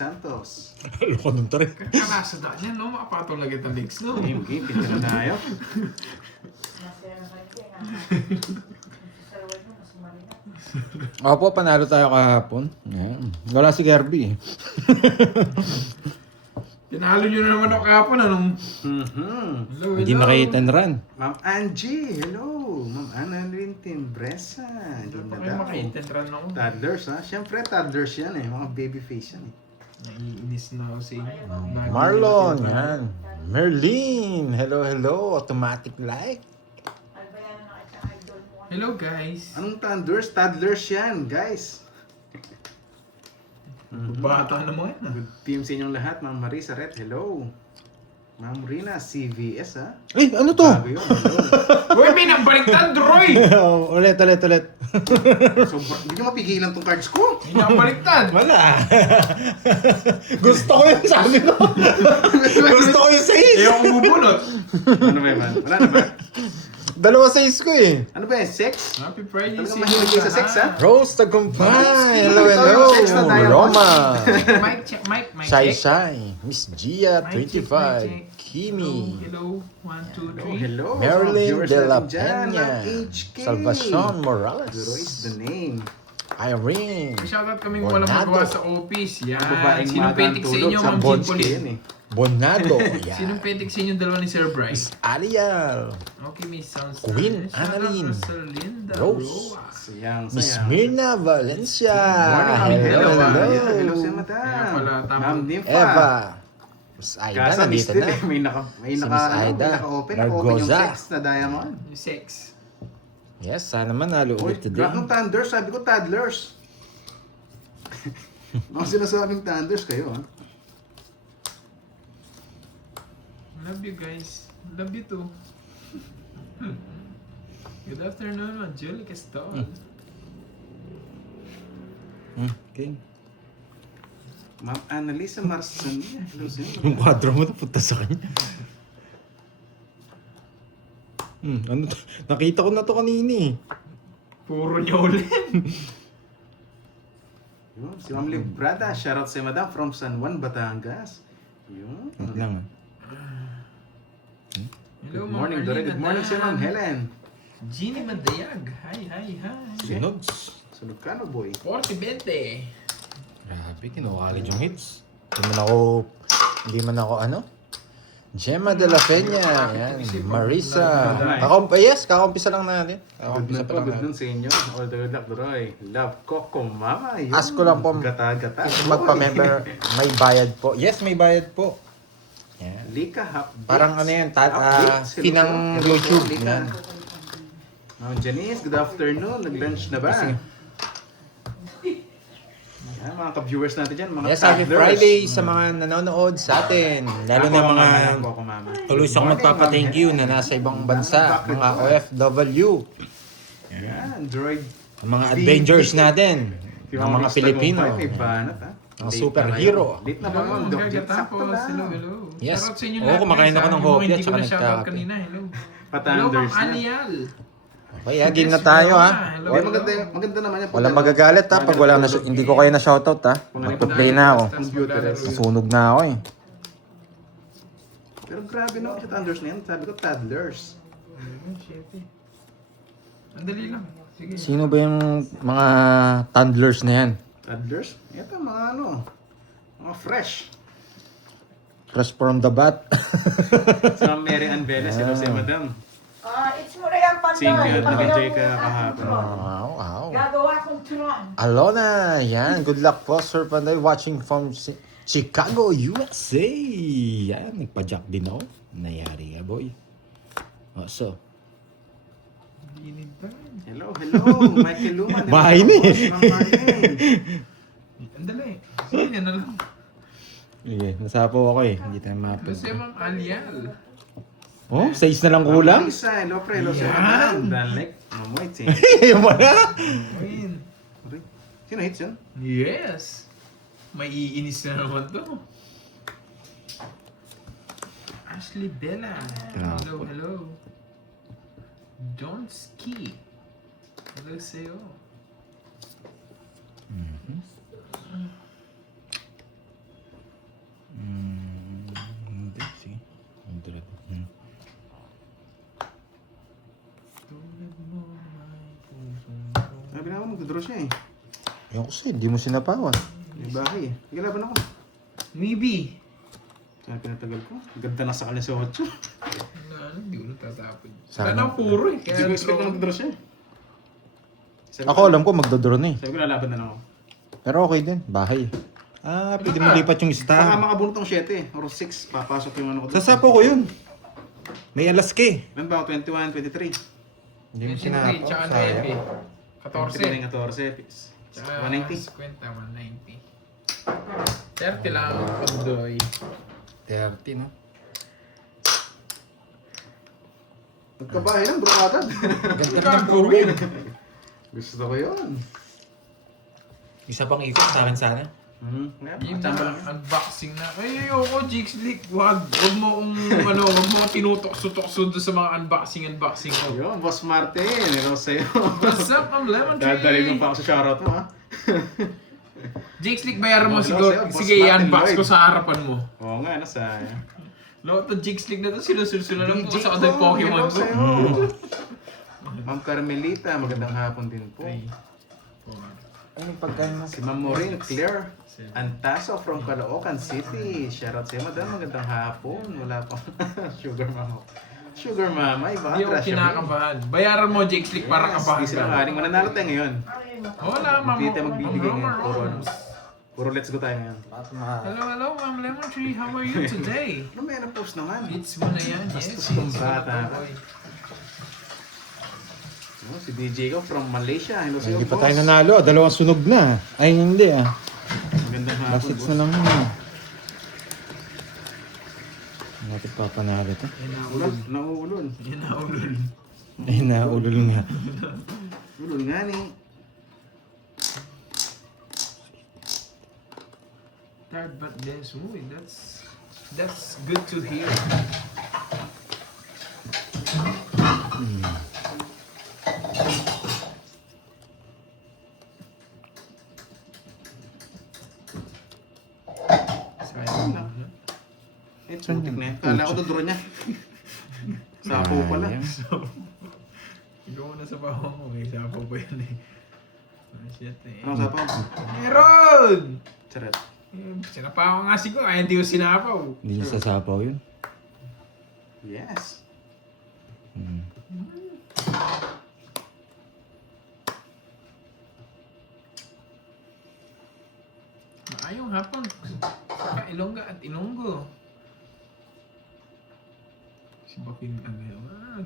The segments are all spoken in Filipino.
Santos. Loko nun tayo. Kakalasa daan yan, no? Makapatong lagi ang legs, no? Game, pinta na tayo. Opo, panalo tayo kahapon. Yan. Wala si Kirby. Tinalo nyo na naman ako kahapon, anong... Hello, Hindi nakita yung run. Ma'am Angie, hello. Ma'am Annalyn Timbresa. Hindi Hindi pa na kayo daw. makaintendran ako. Toddlers, ha? Siyempre, toddlers yan eh. Mga baby face yan eh. Naiinis na ako sa inyo. Lagi Marlon, nyo yan. Merlin, hello, hello. Automatic like. Hello, guys. Anong toddlers? Toddlers yan, guys. Bata naman yan, ah. Good team sa inyong lahat. Ma'am Marisa Ret, hello. Ma'am Rina, CVS, ha? Eh, ano to? Bago yun, hello. Uy, may nabaliktad, Roy! ulit. So, hindi nyo mapigilan tong cards ko. May nabaliktad. Wala. Gusto ko yun, sabi ko. Gusto ko yung Eh, 6. ako bubunot. Ano ba yun? Wala na ba? Dalawa 6 ko eh. Ano ba yun? Sex? Happy Friday Talagang sa mahilig kayo sa sex, ha? Rose Tagumpay, hello, Ito hello. yung sex na tayo. Roma. Mike, check, Mike, Shy check. Shy. Miss Gia, Mic check, 25. mic check. Kimi. Hello, 1, 2, 3. Hello. Marilyn Viewers de la natin dyan, Peña. ng HK. Salvacion Duro is Morales. the name. Irene. Shoutout kaming walang Bonado. magawa sa office. Yan. Babaeng Sinong magang pentik sa tulog inyo, sa Ma'am Bonski Jimpolin? yan eh. Bonado. Sinong Yan. pentik sa inyo dalawa ni Sir Bryce? Ariel. Okay, may sounds. Queen Shoutout Annalyn. Rosalinda Rose. Roa. Sayang, Miss sayang. Mirna Valencia. Morning, kami Hello, dalawa. Hello sa hello. madam. Kaya pala, tama. Ma'am Nympha. Eva. Miss Aida, Kasa nandito listed na. eh. May naka, Si Miss Aida. naka-open. Naka-open yung Nargoza. sex na diamond. Yung sex. Yes, sana manalo Uy, ulit today. grab ng thunders. Sabi ko toddlers. Mga sinasabing thunders kayo, ha? Love you guys. Love you too. Good afternoon, Angelica Stoll. Okay. Ma'am Annalisa Marsonia. Hello sa inyo. Yung kwadro mo napunta sa kanya. Ano to? Nakita ko na to kanina eh. Puro niya ulit. Yun, si Ma'am Librada. Shoutout sa madam from San Juan, Batangas. Yun. Wait lang ah. Hello, Good morning, Dore. Good morning sa Ma'am Helen. Jeannie Madayag. Hi, hi, hi. Sunog. Sunog ka no, boy. 40-20. Grabe, kinukalit yung hits. Hindi man ako ano? Gemma de la Peña. Yan. Marisa. Kakampisa lang natin. Good Kakampisa nun pa po, lang good natin. nun sa inyo. All the good luck, Doroy. Love Coco Mama. Yun. Ask ko lang po. Gata-gata. Kung magpa-member, may bayad po. Yes, may bayad po. Yan. Lika Hap. Parang ano yan, Updates. Hello pinang po. Hello po, YouTube. Lika. Yan. Ma'am Janice, good afternoon. Nag-lunch na ba? Sige. Yan, mga ka-viewers natin dyan. Mga Yes, happy toddlers. Friday sa mga nanonood sa atin. Lalo na mga Coco Mama. tuloy akong magpapa-thank you na nasa ibang bansa, mga OFW, Yan, Droid. ang mga Avengers natin, ng mga Pilipino. May banat, ha? Mga Late superhero. na kayo. Late na ba Hello, yun, Doc? Sakto magkagatapos. lang. Hello, hello. Yes. Shoutout sa inyo Oo, lahat, kumakain guys, ako ng ha? hopya Hindi at ko saka na shoutout nagkape. kanina. Hello. Hello, Patanders Ma'am na. Alial. Okay, game na tayo ha. Hello, Hindi, hello. maganda naman yan. Walang magagalit ha pag wala na, hindi ko kayo na shoutout ha. Magpa-play na ako. Nasunog na ako eh. Pero grabe no, sa Thunders na yan. Sabi ko, toddlers. Ang dali lang. Sige. Sino ba yung mga Tundlers na yan? Toddlers? Ito, mga ano, mga fresh. Fresh from the bat. Sa Mary Ann Velas, hello sa madam. It's mo na yan, Pandoy. Thank you, Pagalaw nag-enjoy mo ka ang kahapon. tron. Wow. Gagawa kong tron. Alona, yan. Good luck po, Sir Panday. Watching from Chicago, USA. Yan, nagpa-jack din ako. Nayari ka, boy. So, Hello, Michael Luman. Bahay na eh. Ang dali. Sige, yan na lang. sige, nasapo ako eh. Hindi tayo Hello mapit. sa Ma'am Alial. Oh, 6 na lang kulang? Lisa, hello, pre. Hello sa Yan. madam. Dalek. Mamoy, ting. Yung wala. Win. Sino hits yun? Yes. May iinis na naman to. Ashley Bella. Hello, hello. Don't ski. Hello sa'yo. ginawa mo, magdodraw siya eh. Yung kasi, hindi mo sinapawan. May bahay eh. Sige, laban ako. Maybe. Kaya pinatagal ko. Ganda na sa kanya sa 8. Hindi ko natatapon. Sana. Sana puro eh. Hindi ko expect na magdodraw siya eh. Sabi Ako alam ko magdodraw na eh. Sabi ko lalaban na lang ako. Pero okay din, bahay. Pwede mo lipat yung Baka star. makabunot ng 7 or 6. Papasok yung ano ko. Sasapo ko yun. May alas ka eh. Meron ba ako? 21, 23. Hindi mo 23, sinapaw. tsaka Sayang. 9. 14. 14. Tsaka 190. 50, 190. 30 lang ang pandoy. 30 no? Magkabahay lang, bro agad. Ganda ng gawin. Gusto ko yun. Isa pang ikot sa akin sana. Yun Chamba lang. na, unboxing na. Ay, ayoko, Jigs League. Wag mo kong, wag mo kong tinutokso-tokso doon sa mga unboxing ko. Yun, Boss Martin. Hello sa'yo. What's up, I'm Lemon Tree? Dadalhin mo pa ako sa shoutout mo ha. Jigs League, bayaran mo Hello siguro. sa'yo, Boss Sige, Martin i-unbox Lloyd. ko sa harapan mo. Oo nga, nasa... Lahat ng Jigs League na to, sinusulsulan lang po DJ sa other Pokemon hello ko. sa'yo. Ma'am Carmelita, magandang hapon din po. 3, 4, Ano pagkain mo? Si Ma'am Maureen Claire Antaso from Caloocan City. Shoutout sa'yo, madam. Magandang hapon. Wala pa. Sugar Mama. Sugar Mama, iba Hindi ako ka kinakabahan. Bayaran mo, Jigs League, para kabahan Hindi sila ka. kaling. Mananalo tayo ngayon. Wala, ma'am. Hindi tayo magbibigay ngayon. Ma'am Puro, Rose. puro let's go tayo ngayon. Hello, Ma'am Lemon Tree. How are you today? Ano may post naman? It's mo na yan, yes. Bastos tong It's bata. mo na, boy. Oh, si DJ ko from Malaysia. Hello sa'yo, Hindi pa boss. tayo nanalo. Dalawang sunog na. Ay, hindi ah. Magandang hapon, Last hits boss. na lang yun ah. Hindi natin papanalo to. Ulan, nauulon. Yan na, ulol. Ay, naulol nga. Ulon nga ni. Tired but dance movie. That's good to hear. Sayang lang. Eh, putik na yan. Kala ko duduro niya. Sapo pala. Sayang. Ikaw na sa baho mo. May sapo pa yan eh. Ah, shit eh. Ano sapo? Meron! Charot. Sinapaw nga siguro. Ay, hindi ko sinapaw. Hindi niya sasapaw yun. Yes. Hmm. Maayong hapon. Saka Ilongga at Ilonggo. Si Baking Agawan.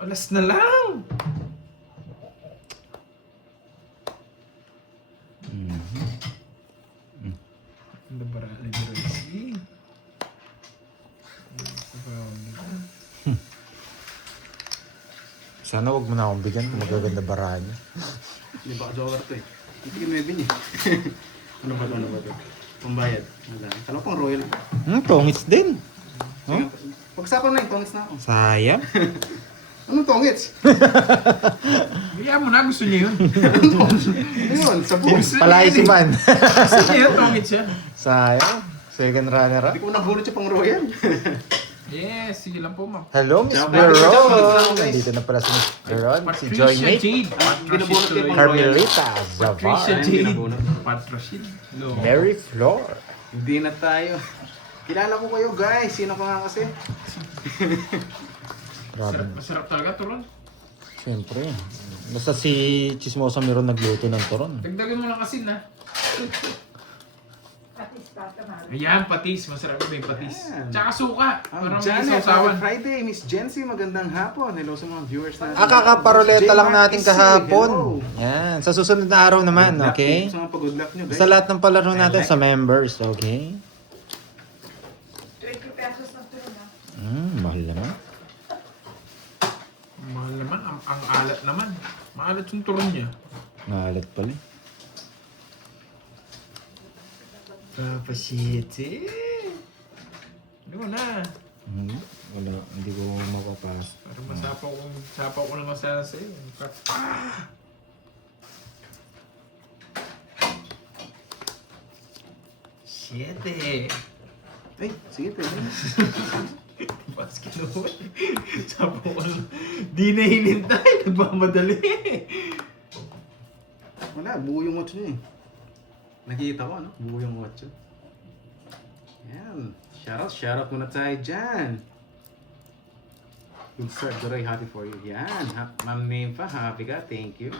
Alas na lang! Ano ba rin ni Royce? Sana wag mo na akong bigyan kung magaganda barahan niya. Hindi ba joker to eh. Hindi ko may bin eh. Ano ba to? Pambayad. Wala. Kala ko pang royal. Tongits din. Sige, pagsapaw na yung tongits na ako. Sayang. Anong tongits? Bigyan mo na, gusto niya yun. Ano yun? Sabu. Palay si Man. Gusto niya yun, tongit siya. Sayang. Second runner up. Hindi ko nabulot siya pang royal. Yes, sige lang po, ma'am. Hello, Miss Ciao, Veron. guys. Nandito na pala si Miss Veron. Si Patricia Joymate. Jade. Binubulot kayo pang royal. Carmelita Patricia Zavar. Hindi Jade. nabunot. Patrocin. No. Mary Flor. Hindi na tayo. Kilala ko kayo guys. Sino ka nga kasi? Grabe. Masarap talaga, turon. Siyempre. Basta si Chismosa Miron nagluto ng turon. Dagdagan mo lang asin, ha? Patis pa, tamari. Ayan, patis. Masarap ba yung patis? Ayan. Tsaka suka. Ang Parang may Janet, sausawan. happy Friday. Miss Jency, magandang hapon. Hello sa mga viewers natin. Kakaparoleta lang natin J. kahapon. Hello. Yan. Sa susunod na araw naman, Good luck. okay? Sa mga pag-good luck nyo guys. Sa lahat ng palaro natin sa members, okay? 20 pesos na turon na. Mahal naman. Mahal naman. Ang alat naman. Maalat yung turon niya. Maalat pala. Kapasiti. Ano mo na? Wala, hindi ko mapapasok. Parang sapaw ko lang masaya sa'yo. Ah! Siete. Ay, sige pwede. Pas kinuha. Sabi ko, di na hinintay. Nagmamadali. Wala, buo yung 8 niya eh. Nakita ko, ano? Buo yung 8. Yan. Shoutout muna tayo dyan. Good start, Duray. Happy for you. Yan. Ma'am Nympha, happy ka. Thank you.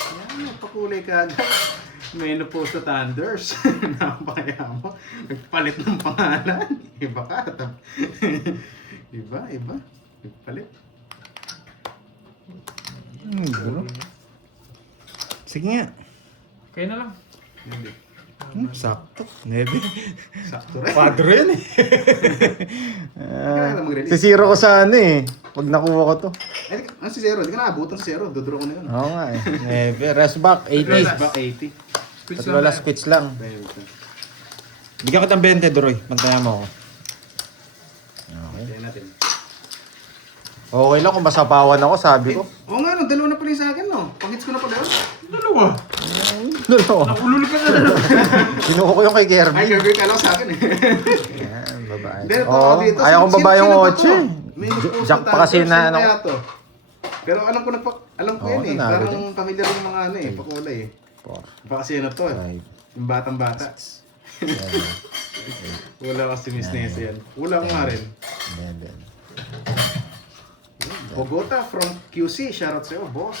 Yan, nagpakulay ka agad. Menopause to Thunders. Napakaya mo. Nagpalit ng pangalan. Iba ka. Iba. Nagpalit. Gulo. Sige nga. Kaya na lang. Hindi. Sakto. Nebe. Sakto rin. Padre yan eh. Kailangan mag-release. Sisiro ko sa ano eh. Pag nakuha ko to. Eh, ano si Zero? Di ka nakabutan si Zero. Dodoro ko na yun. Oo nga eh. Nebe. Rest back. 80. Back 80. Quits Tatlo last quits lang. Bigyan ko ng 20, Doroy. Pantayan mo ako. Okay. Kaya natin. Okay lang kung masapawan ako, sabi ko. Oo nga, no, dalawa na pala yung sa akin, no? Pag-hits ko na pala yun. Dalawa. Dalawa. Nakulul ka na lang. Kinuha ko yung kay Ay, Kirby. gagawin ka lang sa akin eh. Yan, babae. Hindi, ito Oo, dito. ayaw kong babae yung Sino ba 8 to? eh. May nagpost Jack pa kasi Thunders, na sino ano. kaya to? Pero alam ko alam ko Oo, yun eh. nanalo Parang familiar yung mga ano eh, pakulay eh. 4, Baka kasi ano to eh. 5, Yung batang-bata. 7, Wala kasi Miss Nessa yan. Wala ko nga rin. 11. Bogota from QC. Shoutout sa'yo, boss.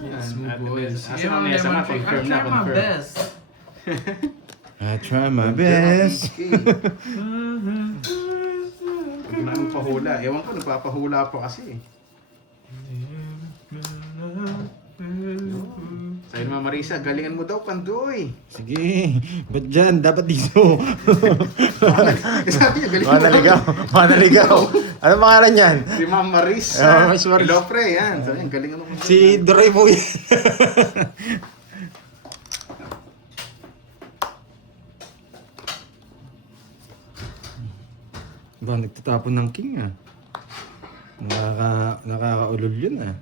Yes, At boys. Asa ang Nessa nga, confirm na, confirm. I try my best. Huwag na ang pahula. Ewan ko, nagpapahula pa kasi eh. Sabi ni Mama Marisa, galingan mo daw, Pandoy. Sige, ba't dyan? Dapat dito. Sabi niya, galingan mo daw. Manaligaw. Manaligaw. Ano pangalan yan? Si Ma'am Marisa. Miss Marisa. Hello, pre. Yan. Sabi niya, galingan mo. Si Doroy po yan. Ba, nagtatapon ng king ah. Nakakaulol yun ah.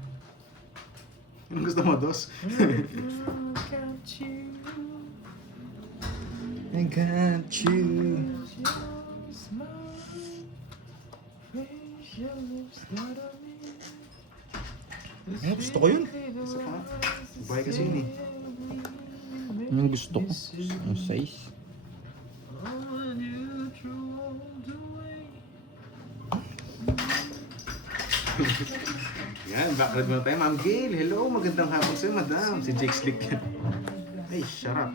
Anong gusto mo, Dos? I got you. Ay, gusto ko yun. Isa pa. Babae kasi yun eh. Yung gusto ko. Yung size. Yan, background muna tayo. Ma'am Gail, hello. Magandang hapon sa'yo, madam. Si Jake Slick yan. Ay, sarap.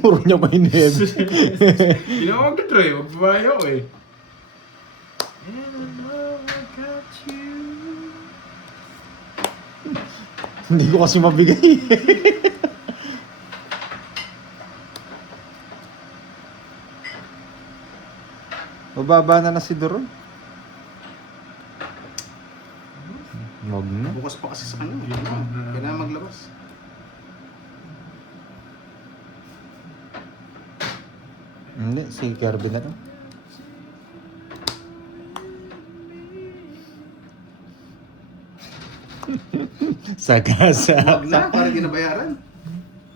Puro niya mainib. Ginawa ko try. Magbabae ako eh. Hindi ko kasi mabigay. Bababa na si Doron. Wag na. Bukas pa kasi sa kanya. Kailangan maglabas. Hindi, si Kirby na lang. Sagasa. Wag na, parang ginabayaran.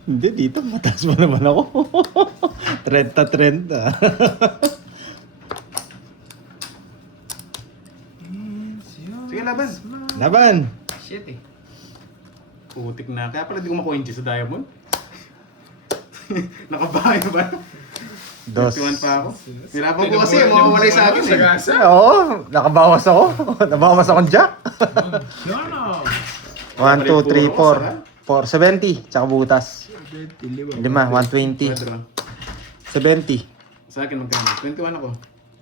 Hindi, dito mataas pa naman ako. 30-30. Sige, laban. Laban! Shit eh. Putik na. Kaya pala di ko makuha yung sa Diamond. Nakabahay ba? Dos. 21 pa ako. Tinapan ko kasi, mawawalay sa akin eh. Sagasa. Oo, nakabawas ako. Nabawas akong jack. No. 1, 2, 3, 4. 4, 70. Tsaka butas. 5, 120. Pedro. 70. Sa akin magkano? 21 ako.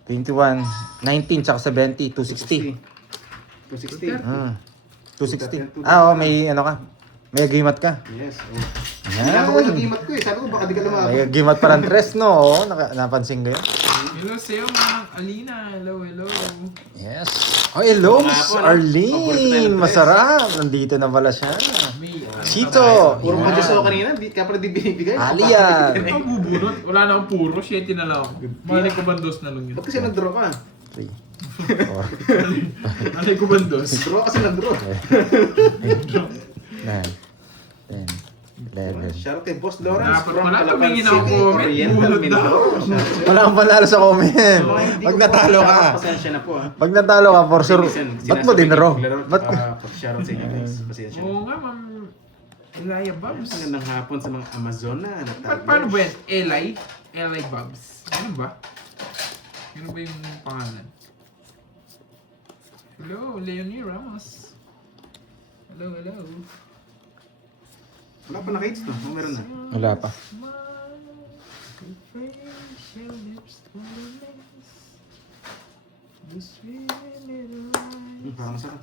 21. 19, tsaka 70. 260. 260. 260. Ah, oo, may ano ka. May agimat ka. Yes. Oh. Yan. Kailangan ko yung gimat ko eh. Sabi ko baka di ka lumabas. May agimat pa ng tres, no? Oo, napansin ko yun. Hello sa'yo, Manang Alina. Hello, hello. Yes. Oh, hello, Oo nga Miss po, no? Paborito tayo Arlene. ng tres. Masarap. Nandito na pala siya. May Chito. Puro mo Yan. Diyos ako kanina. Kaya pala di binibigay. Alian. Ito bubunot. Wala na akong puro. 7 na lang ako. Malay ko bandos na lang yun. Ba't kasi nag-draw ka? 3, 4, Malay ko bandos. Draw kasi nag-draw. 9, 10, 11. Shoutout kay Boss Lawrence Dapat from pala Calapan tumingin City, ako comment. Oriental Bulot Mindoro. Wala kang panalo sa comment. Pag natalo ka. Pasensya na po ha. Pag natalo ka, for sure. Ba't mo dinaro? Ba't ko? Shoutout sa inyo guys. Pasensya na. Oo nga, Ma'am Elia Babs. Magandang hapon sa mga Amazona. Paano ba yan? Eli Babs. Ano ba? Ano ba yung pangalan? Hello, Leonie Ramos. Hello. Wala pa na-kids to. O meron na. Wala pa. Parang masarap.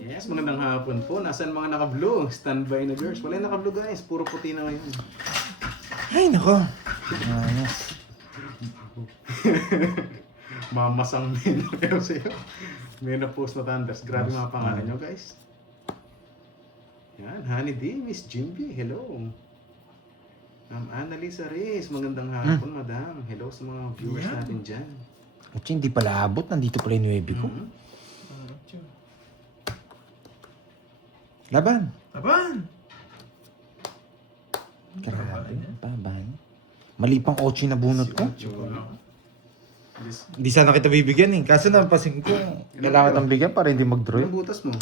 Yes, magandang hapon po. Nasaan mga naka-blue? Standby na girls. Wala yung naka-blue guys. Puro puti na ngayon. Ay, nako. Ayos. Mamasang menu pero sa'yo. Menu post na Thunders. Grabe mga pangalan nyo guys. Yan, Honey D, Miss Jimby, hello. Ma'am Annalisa Reyes, magandang hapon madam. Hello sa mga viewers Yan. natin dyan. Uchi, hindi pala abot. Nandito pala yung 9 ko. Laban. Taban! Grabe. Taban. Mali pang 8 na bunot ko. Yes. Hindi sana kita bibigyan eh. Kaso napasin ko. Kailangan ng bigyan para hindi mag-draw. Ilang butas mo?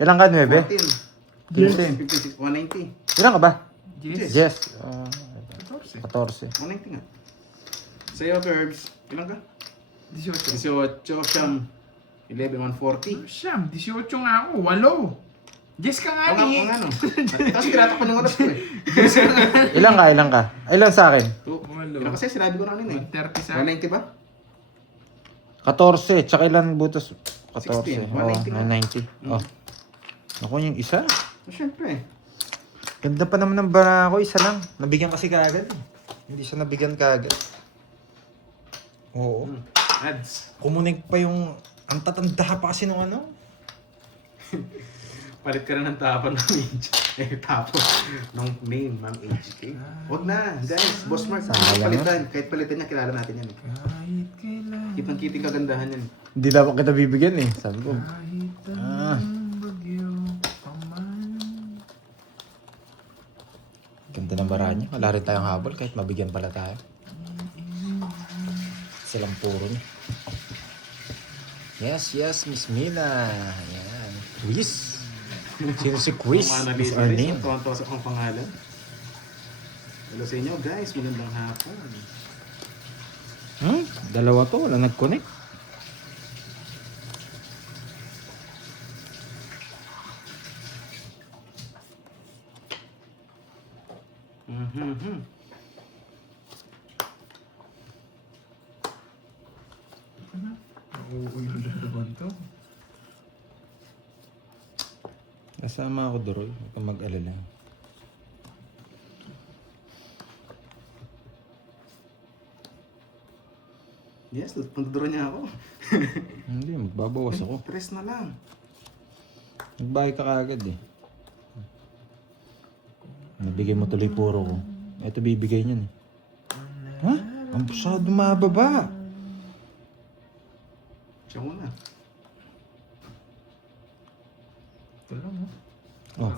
Ilan ka, 9? 14. 15. 190. Ilan ka ba? Yes. Yes. 14. 14. 190 nga. Sa'yo, Curbs. Ilan ka? 18. 18, Siyam. 11, 140. Siyam, 18 nga ako. 8. Yes ka nga Ang eh. ano? Kasi tinatakpan yung oras ko eh. Ilan ka? Ilan sa akin? Ilan kasi sinabi ko na kanina eh. 130 sa akin. 190 ba? 14. Tsaka ilan butas? 16, 14. 190. 190. Oh. Ako yung isa. Siyempre. Ganda pa naman ng bara ko. Isa lang. Nabigyan kasi kaagad eh. Hindi siya nabigyan kaagad. Oo. Ads. Kumunik pa yung... Ang tatanda pa kasi nung ano. Palit ka na ng tapon ng age. Tapon ng name, Ma'am HK. Huwag na, guys. Boss Mark, Sayang palitan. Kahit palitan niya, kilala natin yan. Kahit kailan. Kitang-kiting kagandahan yan. Hindi dapat kita bibigyan eh. Sabi ko. Kahit Ah. anong bagyo pa man. Ganda ng bara niya. Wala rin tayong habol kahit mabigyan pala tayo. Silang puro niya. Yes, Miss Mina. Yan. Chris. Sino si Chris? Kung Miss analisa rin, Arlene. tuwan-tuwa sa akong pangalan. Hello sa inyo, guys. Magandang hapon. Dalawa to. Wala nag-connect. Mhm. Uuwi na naman to. Kasama ako, Doroy. Huwag kang mag-alala. Yes, pagduduro niya ako. Hindi, magbabawas ako. 3 na lang. Nagbayad ka kaagad eh. Nabigay mo tuloy puro ko. Ito bibigay niyan eh. Ha? Ang masyado mababa. Siya muna. Ito lang Oh.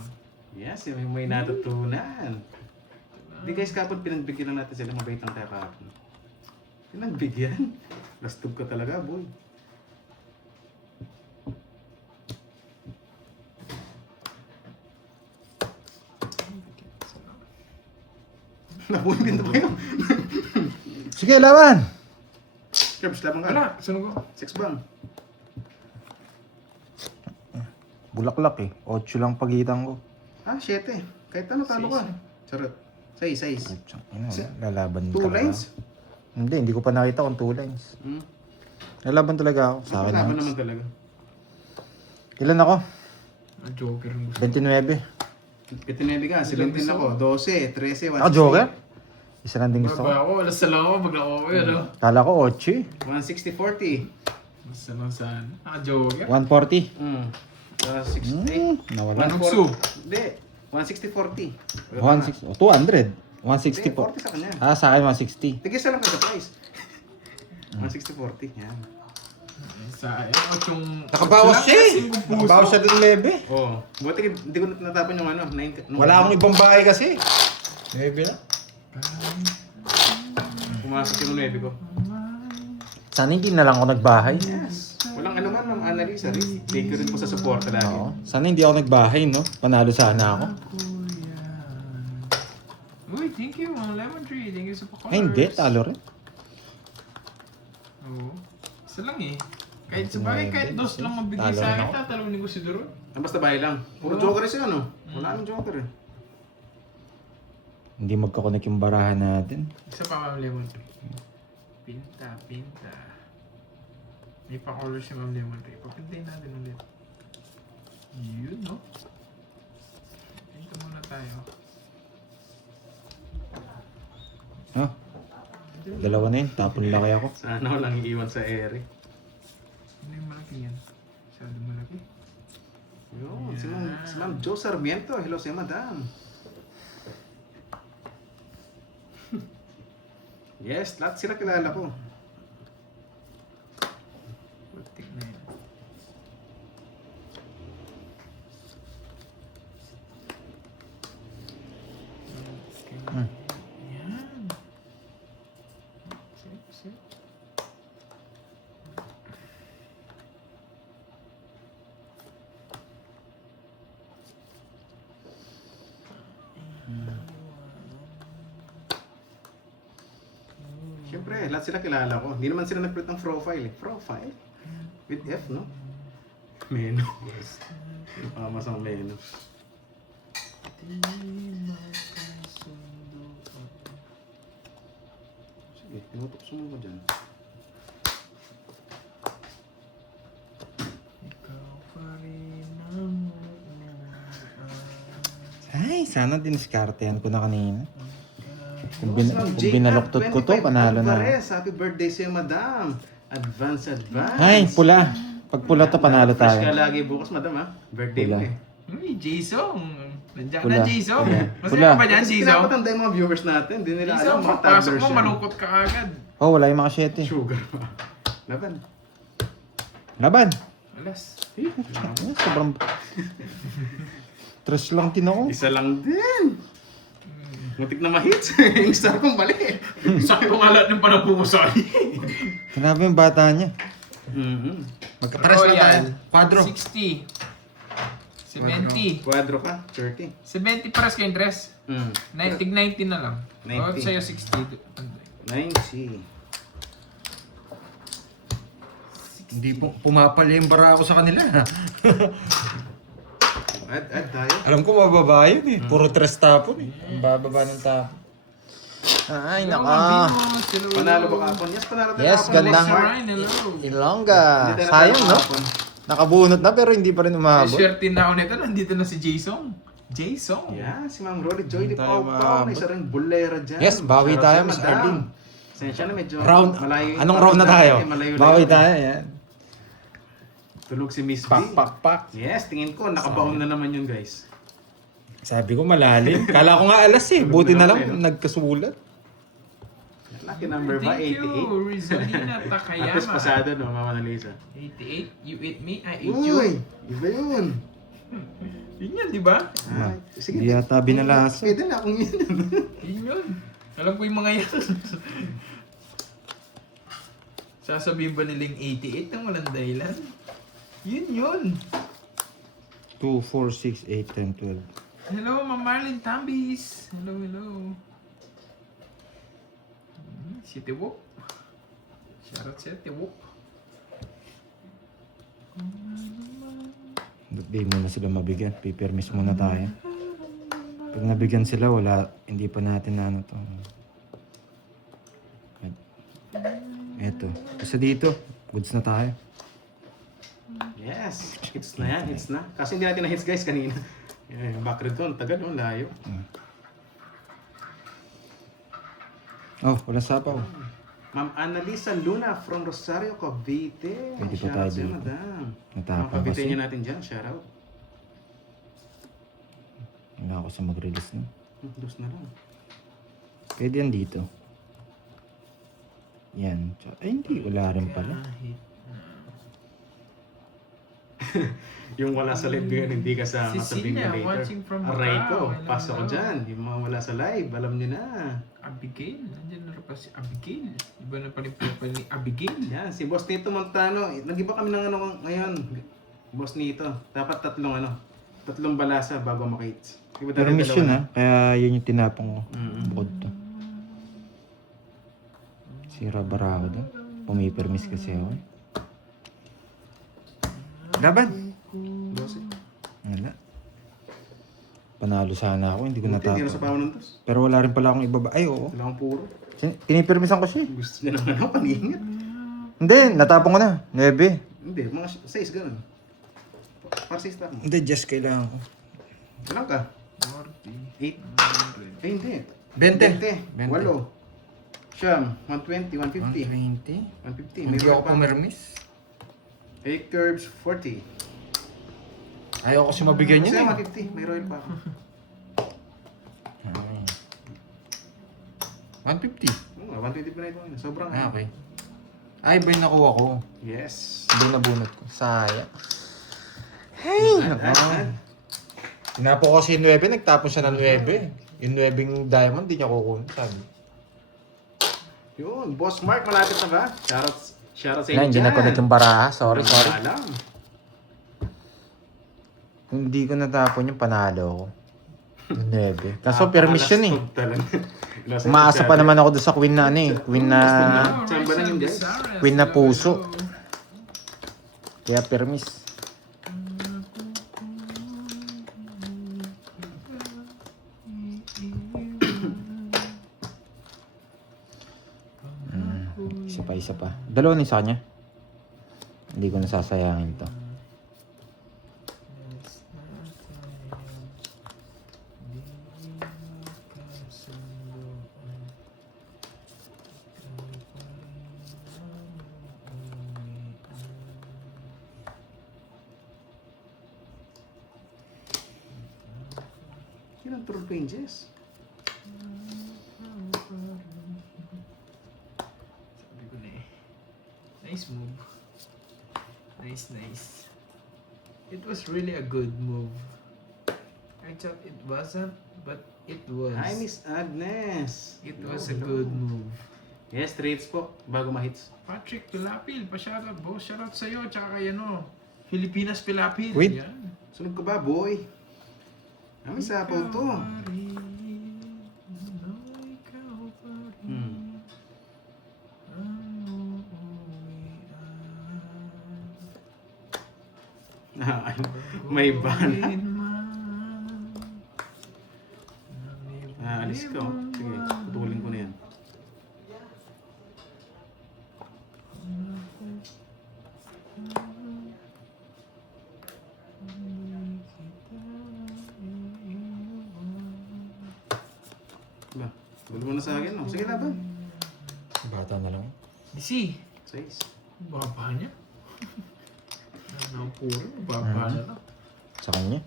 Yes, may natutunan. Hindi guys, kapag pinagbigyan lang natin sila, mabait ang tayo kapag. Pinagbigyan? Lastog ka talaga, boy. Nabuhin din ba yun? Sige, laban! Curbs, laban ka. Wala, sunog ko. 6 bang? Bulaklak eh. 8 lang pagitan ko. Ah, 7. Kahit ano, talo ka. Charot. 6. Putsang ina, lalaban 2 talaga. lines? Hindi ko pa nakita kung 2 lines. Hmm. Lalaban talaga ako. Sa akin Laban na. naman talaga. Ilan ako? Ah, Joker ang gusto. 29. 29 ka, 17 ako, 12, 13, 160. Ako, Joker? Isa lang din gusto ko. Baba ako, alas sa lang ako pag nakuha ko ano. Kala ko 8 eh. 160, 40. Basta lang saan. Ah, Joker. 140. Hmm. 60, Nawala. Manugso. Hindi. 160, 40. 160. 200. 160 Hindi, po. 40 sa kanya. Ah, sa akin 160. Tigisa lang ka sa price. 160, 40. Yan. Sa yung... Nakabawas siya eh. Nakabawas siya din lebe. Oo. Buti hindi ko natapon yung ano. Wala akong ibang bahay kasi. Lebe na. Pumasok yung 9 ko. Sana hindi na lang ako nagbahay. Yes. Walang ano man, Ma'am Annalisa. Thank you rin po sa support lagi. Oo. Sana hindi ako nagbahay, no? Panalo sana ako. Uy, thank you, Lemon Tree. Thank you sa pa-colors. Ay, hindi. Talo rin. Oo. Isa lang eh. Kahit sa bagay, kahit dos lang mabigay Talo sa rin akin, ako. tatalawin ko si Doron. Basta bahay lang. Puro joker siya, no? Wala nang joker eh. Hindi magkakonek yung barahan natin. Isa pa, Ma'am Lemon Tree. Pinta. May pa-colors si Ma'am Lemon Tree. Papintayin natin ulit. Yun, no? Pinta muna tayo. Oh. Dalawa na yun. Tapon laki ako. Sana walang iiwan sa ere. Ano yung malaki yan? Masyado malaki. Yun, si Ma'am Jo Sarmiento. Hello si Madam. Yes, lahat sila kilala ko. Putik na yan. Hmm. Yan. Sip. Siyempre, lahat sila kilala ko. Hindi naman sila nag-print ng profile eh. Profile? With F, no? Menu. Masang menu. Sige, tinutokso mo ko dyan. Ikaw pa rin ang Ay, sana diniskartehan ko na kanina. Kung, Yes, Ma'am kung binaluktot ko to, 25 panalo na. Alvarez, happy birthday sa'yo, Madam. Advance. Ay, pula. Pag pula to, panalo Fresh ka tayo. lagi bukas, Madam, ha? Birthday Pula. mo eh. Uy, Jason! Nandiyan Pula. na, Jason! Pula. Masaya Pula. ka ba dyan, Kasi Jason? pinapatanda yung mga viewers natin. Hindi nila Jason, alam mga pagpasok tabblers mo, yan. malungkot ka agad. Oh, wala yung mga 7. Sugar pa. Laban. Laban. Alas. Ay, sobrang... Tres lang tin ako. Isa lang din. Muntik na ma-hits. Yung star kong mali. Sakto nga lahat ng panapungusan. Grabe yung bata niya. Mhm. Magka-tres lang tayo. Quadro. 60. 70. Quadro ka? 30. 70 pares kayong dress. 90 na lang. 90. O, sa'yo 60. 90. Hindi po pumapalya yung bara ako sa kanila. Add tayo. Alam ko mababa yun eh. Puro tres tapon eh. Ang bababa ng tapon. Ay, naka. Panalo ba kapon? Yes, panalo tayo Yes, kapon. gandang- Next Ryan, hello. Ilongga. Hindi tayo Sayang, natalo no? kapon. Nakabunot na pero hindi pa rin umabot. Swerte na ako nito. Nandito na si Jason. Jason. Yeah, si Ma'am Rolly Joy de tayo Pau Pau. maabot. May isa ring bulera dyan. Yes, bawi Shoutout tayo, sa'yo, Miss Madam. Arlene. Sensya na medyo Round. malayo. Anong round na tayo? Malayo Bawi tayo, yan. Tulog si Miss B. Pak. Yes, tingin ko nakabaon na naman yun, guys. Sabi ko malalim. Kala ko nga alas eh. Buti na lang nagkasulat. Lucky number ba? Thank 88. you, Rizalina At least Takayama. pasado, no, Mama Annalisa. 88, you eat me, I eat you. Uy! Iba yun. Yun yun, di ba? Ah, sige. Hindi yata binalasa. Pwede na kung yun. Yun yun. Alam ko yung mga yan. Sasabihin ba nilang 88 nang walang dahilan? Yun yun. 2, 4, 6, 8, 10, 12. Hello, Ma'am Marlene Tambis. Hello. Si Tiwok. Shoutout si Tiwok. Di muna sila mabigyan. Pipermis muna tayo. Pag nabigyan sila, wala, hindi pa natin na ano to. Eto. Kasi dito, goods na tayo. Yes, hits na yan, hits na. Kasi hindi natin na-hits guys kanina. Yung background ko, ang tagal, no? Layo. Oh, wala sapaw. Ma'am Annalisa Luna from Rosario, Cavite. Pwede pa Shoutout tayo sa'yo, dito. Madam. Natapang Mga Cavite kasi. niya natin dyan, shoutout. Wala ako sa mag-release na. Dos na lang. Pwede yan dito. Yan. Ay, hindi. Wala rin pala. Yung wala sa live ngayon, hindi kasama sa Cecilia, bingo later. watching from Aray ko, Macau. pasok ko Hello. dyan. Yung mga wala sa live, alam niyo na. Abigail, nandiyan na rin pa si Abigail. Iba na pala yung profile ni Abigail. Yan, si Boss Nito Montano. Nag-iba kami ng ano ngayon. Boss Nito. Dapat tatlong balasa bago makahits. Diba dati Permis dalawa yun na? Kaya yun yung tinapong ko. Mm-mm. Bukod to. Sira bara ako doon. Pumipermis kasi ako. Laban! Boss, Wala. Panalo sana ako, hindi ko buti, hindi na sa natapos. pawan ng tos. Pero wala rin pala akong ibaba. Ay, oo. Wala akong puro. Pinipirmisan ko siya. Gusto niya naman ako, paningat. Hindi, natapong ko na. 9. Hindi, mga 6 ganun. Para 6 lang. Hindi, just kailangan ko. Ilang ka? 40. 8? 100. Eh, hindi. 20. 8. Siyam, 120, 150. 120. 150. Hindi roll ako pa. pumirmis. 8 curves, 40. Ayaw kasi mabigyan Kasi niya. 150, may royal pa ako. 150. Oo, 120 pa na ito. Sobrang Okay. Ay, ba yung nakuha ko? Yes. Hindi nabunot ko. Sayang. Hey! Add. Tinapo ko kasi yung 9, nagtapon siya ng 9. Yung 9 diamond, di niya kukunin. Sabi. Yun, Boss Mark, malapit na ba? Shoutout sa inyo Hindi na connect yung baraha. Sorry. Alam. Hindi ko natapon yung panalo ko. Yung 9. Kaso permission eh. Umaasa pa naman ako doon sa queen na ano eh. Queen na... Saan ba na yun, guys? Queen na puso. Kaya permis. Isa pa. Dalawa na yung sa kanya. Hindi ko nasasayangin to. Yun ang troll pages. Sabi ko na eh. Nice move. Nice. It was really a good move. I thought it wasn't, but it was. Hi, Miss Agnes. It was a Hello. good move. Yes, 3 hits po. Bago ma-hits. Patrick Pilapil, pa-shoutout boss. Shoutout sa'yo, tsaka kay ano, Filipinas Pilapil. Wait. Yan. Sunog ka ba, boy? May sapaw to. Hmm. May ban. Alis ka. Oh. Sige, putulin ko na yan. Ba, tulo mo na sa akin. No? Sige, laban. Bata na lang. DC, 6. baba niya. Ano puro, baba na lang. Sa kanya.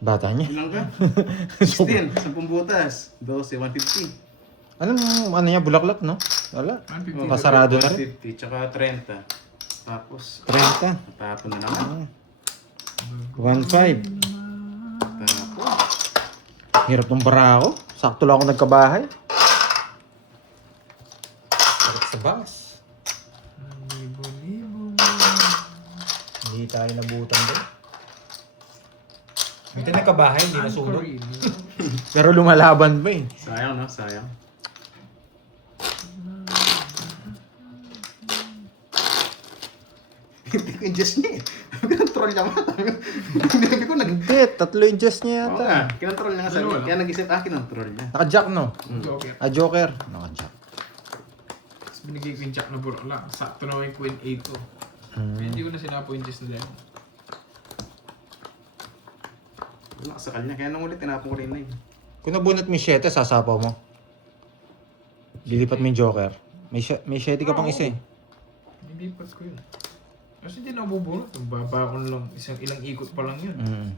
Bata niya. Ilang ka? 16. 10 butas. 12, 150. Ano niya, bulaklak, no? Wala. 150. Pasarado na rin. 150, tsaka 30. Tapos, 30. natapon na naman. 1.5. Tapos, Hirap ng bara ako. Sakto lang ako nagkabahay. Sarap sa bus. Libo-libo. Hindi tayo nabutan doon. Hindi nagkabahay, hindi nasunod. Pero lumalaban ba eh. sayang no? Sayang. Hindi ko yung just niya eh. Kinontrol niya nga. Hindi ko nag... Hindi, 3 inches niya Oo yata. nga, kinontrol niya nga sabi. Dalawa lang. Kaya nag-isip, kinontrol niya. Naka-jack, no? Joker. Joker. Naka-jack. Tapos binigay ko yung jack na bulaklak. Sakto naman yung queen 8 ko. Hmm. Kaya hindi ko na sinapo yung chess na lemon. Wala ka sa kanya. Kaya nung ulit, tinapon ko rin na yun. Kung nabunot mo yung 7, sasapaw mo. Lilipat mo yung Joker. May 7 ka pang isa eh. Nilipat ko yun. Kasi hindi na bubunot. Ang baba ko na lang. Ilang ikot pa lang yun. Mm.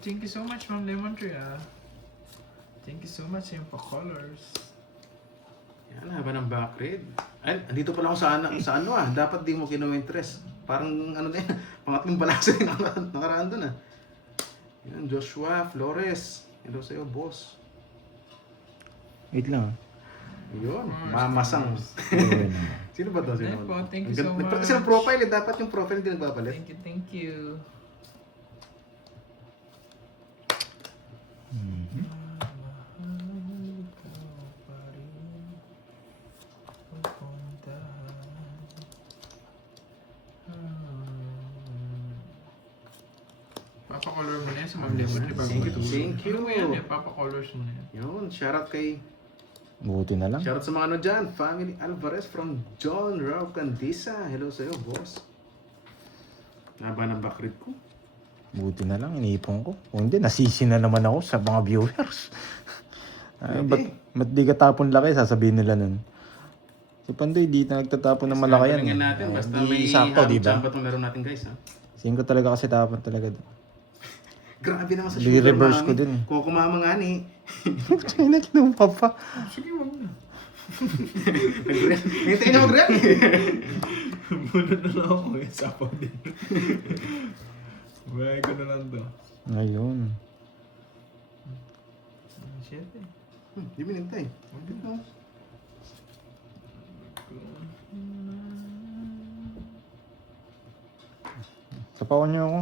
Thank you so much, Ma'am Lemon Tree, ah. Thank you so much, yung pa-colors. Yan, haba ng back read. Ay, andito pala ako sa ano ah. Dapat di mo kinuwinterest. Parang ano din, pangatlong balasa yung nakaraan doon ah. Yan, Joshua Flores. Hello sa'yo, boss. Wait lang. Yun, mamasang. Sino ba to? Ay Sino po, ba? thank you so much. Kasi ang profile eh, dapat yung profile hindi nagpapalit. Thank you. Papa-color mo na yan sa Ma'am Lemon. Thank you. Yan, papa-colors mo na yan. Yun, shoutout kay... Buti na lang. Shoutout sa mga ano dyan. Family Alvarez from John Rao Candisa. Hello sa'yo, boss. Naba ng backread ko. Buti na lang, iniipon ko. Kung hindi, nasisi na naman ako sa mga viewers. Ay, ba't di ka tapon laki? Sasabihin nila nun. Si Pandoy, di na nagtatapon ng malaki yan. Galingan natin, basta Di may sakto, di ba? hapon itong laro natin guys ha. Singko talaga kasi tapon talaga. Grabe naman sa Di sugar reverse mami. ko din. Kung kumama nga ni. China, kinuha pa. Sige, wag na. Hintayin niyo mag-rep. Bunod na lang ako yung sapaw din. Buhay ko na lang to. Ayun. Shit eh. Di minintay. Sapawan niyo ako.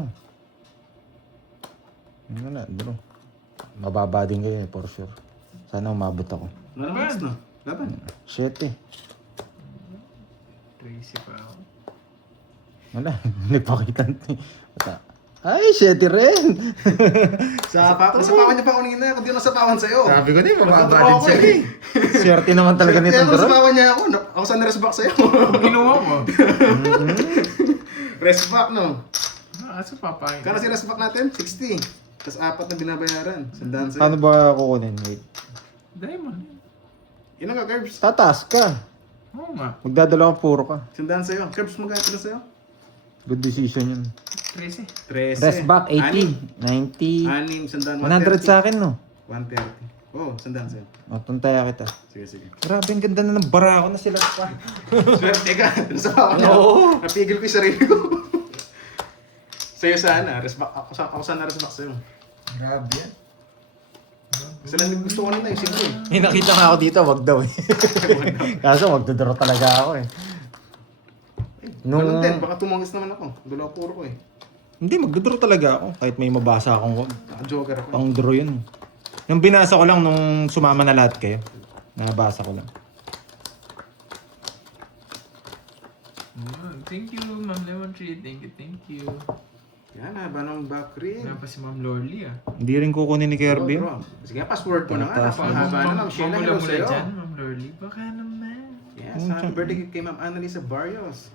Ano na, bro. Mababa din kayo for sure. Sana umabot ako. Nalamas na. Laban. 7. Tracy pa ako. Wala, nagpakita natin. Ay, 7 rin! Nasapawan niya pa ako kanina. Kung di nasapawan sa'yo. Sabi ko din, mababa din siya eh. Swerte naman talaga nito, Kaya bro. nasapawan niya ako. Ako sa na-resback sa'yo. Ginawa mo? Resback no. Asa papain? Kano si resback natin? 60. Tapos 4 na binabayaran. Sandaan sa'yo. Paano ba kukunin? Wait. Diamond. Ilan ka, Curbs? Tataas ka. Oo nga. Magdadala ka, puro ka. Sandaan sa'yo. Curbs, magkano sa'yo? Good decision yun. Tracy. 13. Rest back, 80. 90. 6, sandaan 100 sa akin, no? 130. Oo, sandaan sa'yo. O, tuntaya kita. Sige, sige. Grabe, ang ganda na ng bara ko na sila pa. Swerte ka. Nasapawan niya. Oo. Napigil ko yung sarili ko. Sa'yo sana. Resback. Ako sana resback sa'yo. Grabe yan. Kasi lang gusto ko nila yung 5 eh. May nakita nga ako dito, wag daw eh. Kaso magdodoro talaga ako eh. Ganun din, baka tumangis naman ako. Dalawa puro ko eh. Hindi, magdodoro talaga ako. Kahit may mabasa akong wag. Joker ako. Pang draw yun. Yung binasa ko lang nung sumama na lahat kayo. Nabasa ko lang. Thank you, Ma'am Lemon Tree. Thank you. Yan, haba ng back ring. Wala pa si Ma'am Lorly ah. Hindi rin kukunin ni Kirby. Bro, sige, password ko na nga. Tatas na. Napakahaba na lang. Sheila, hello Mamula-mula sa'yo. dyan, Ma'am Lorly. Baka naman. Yes, happy birthday kay Ma'am Annalisa Barrios.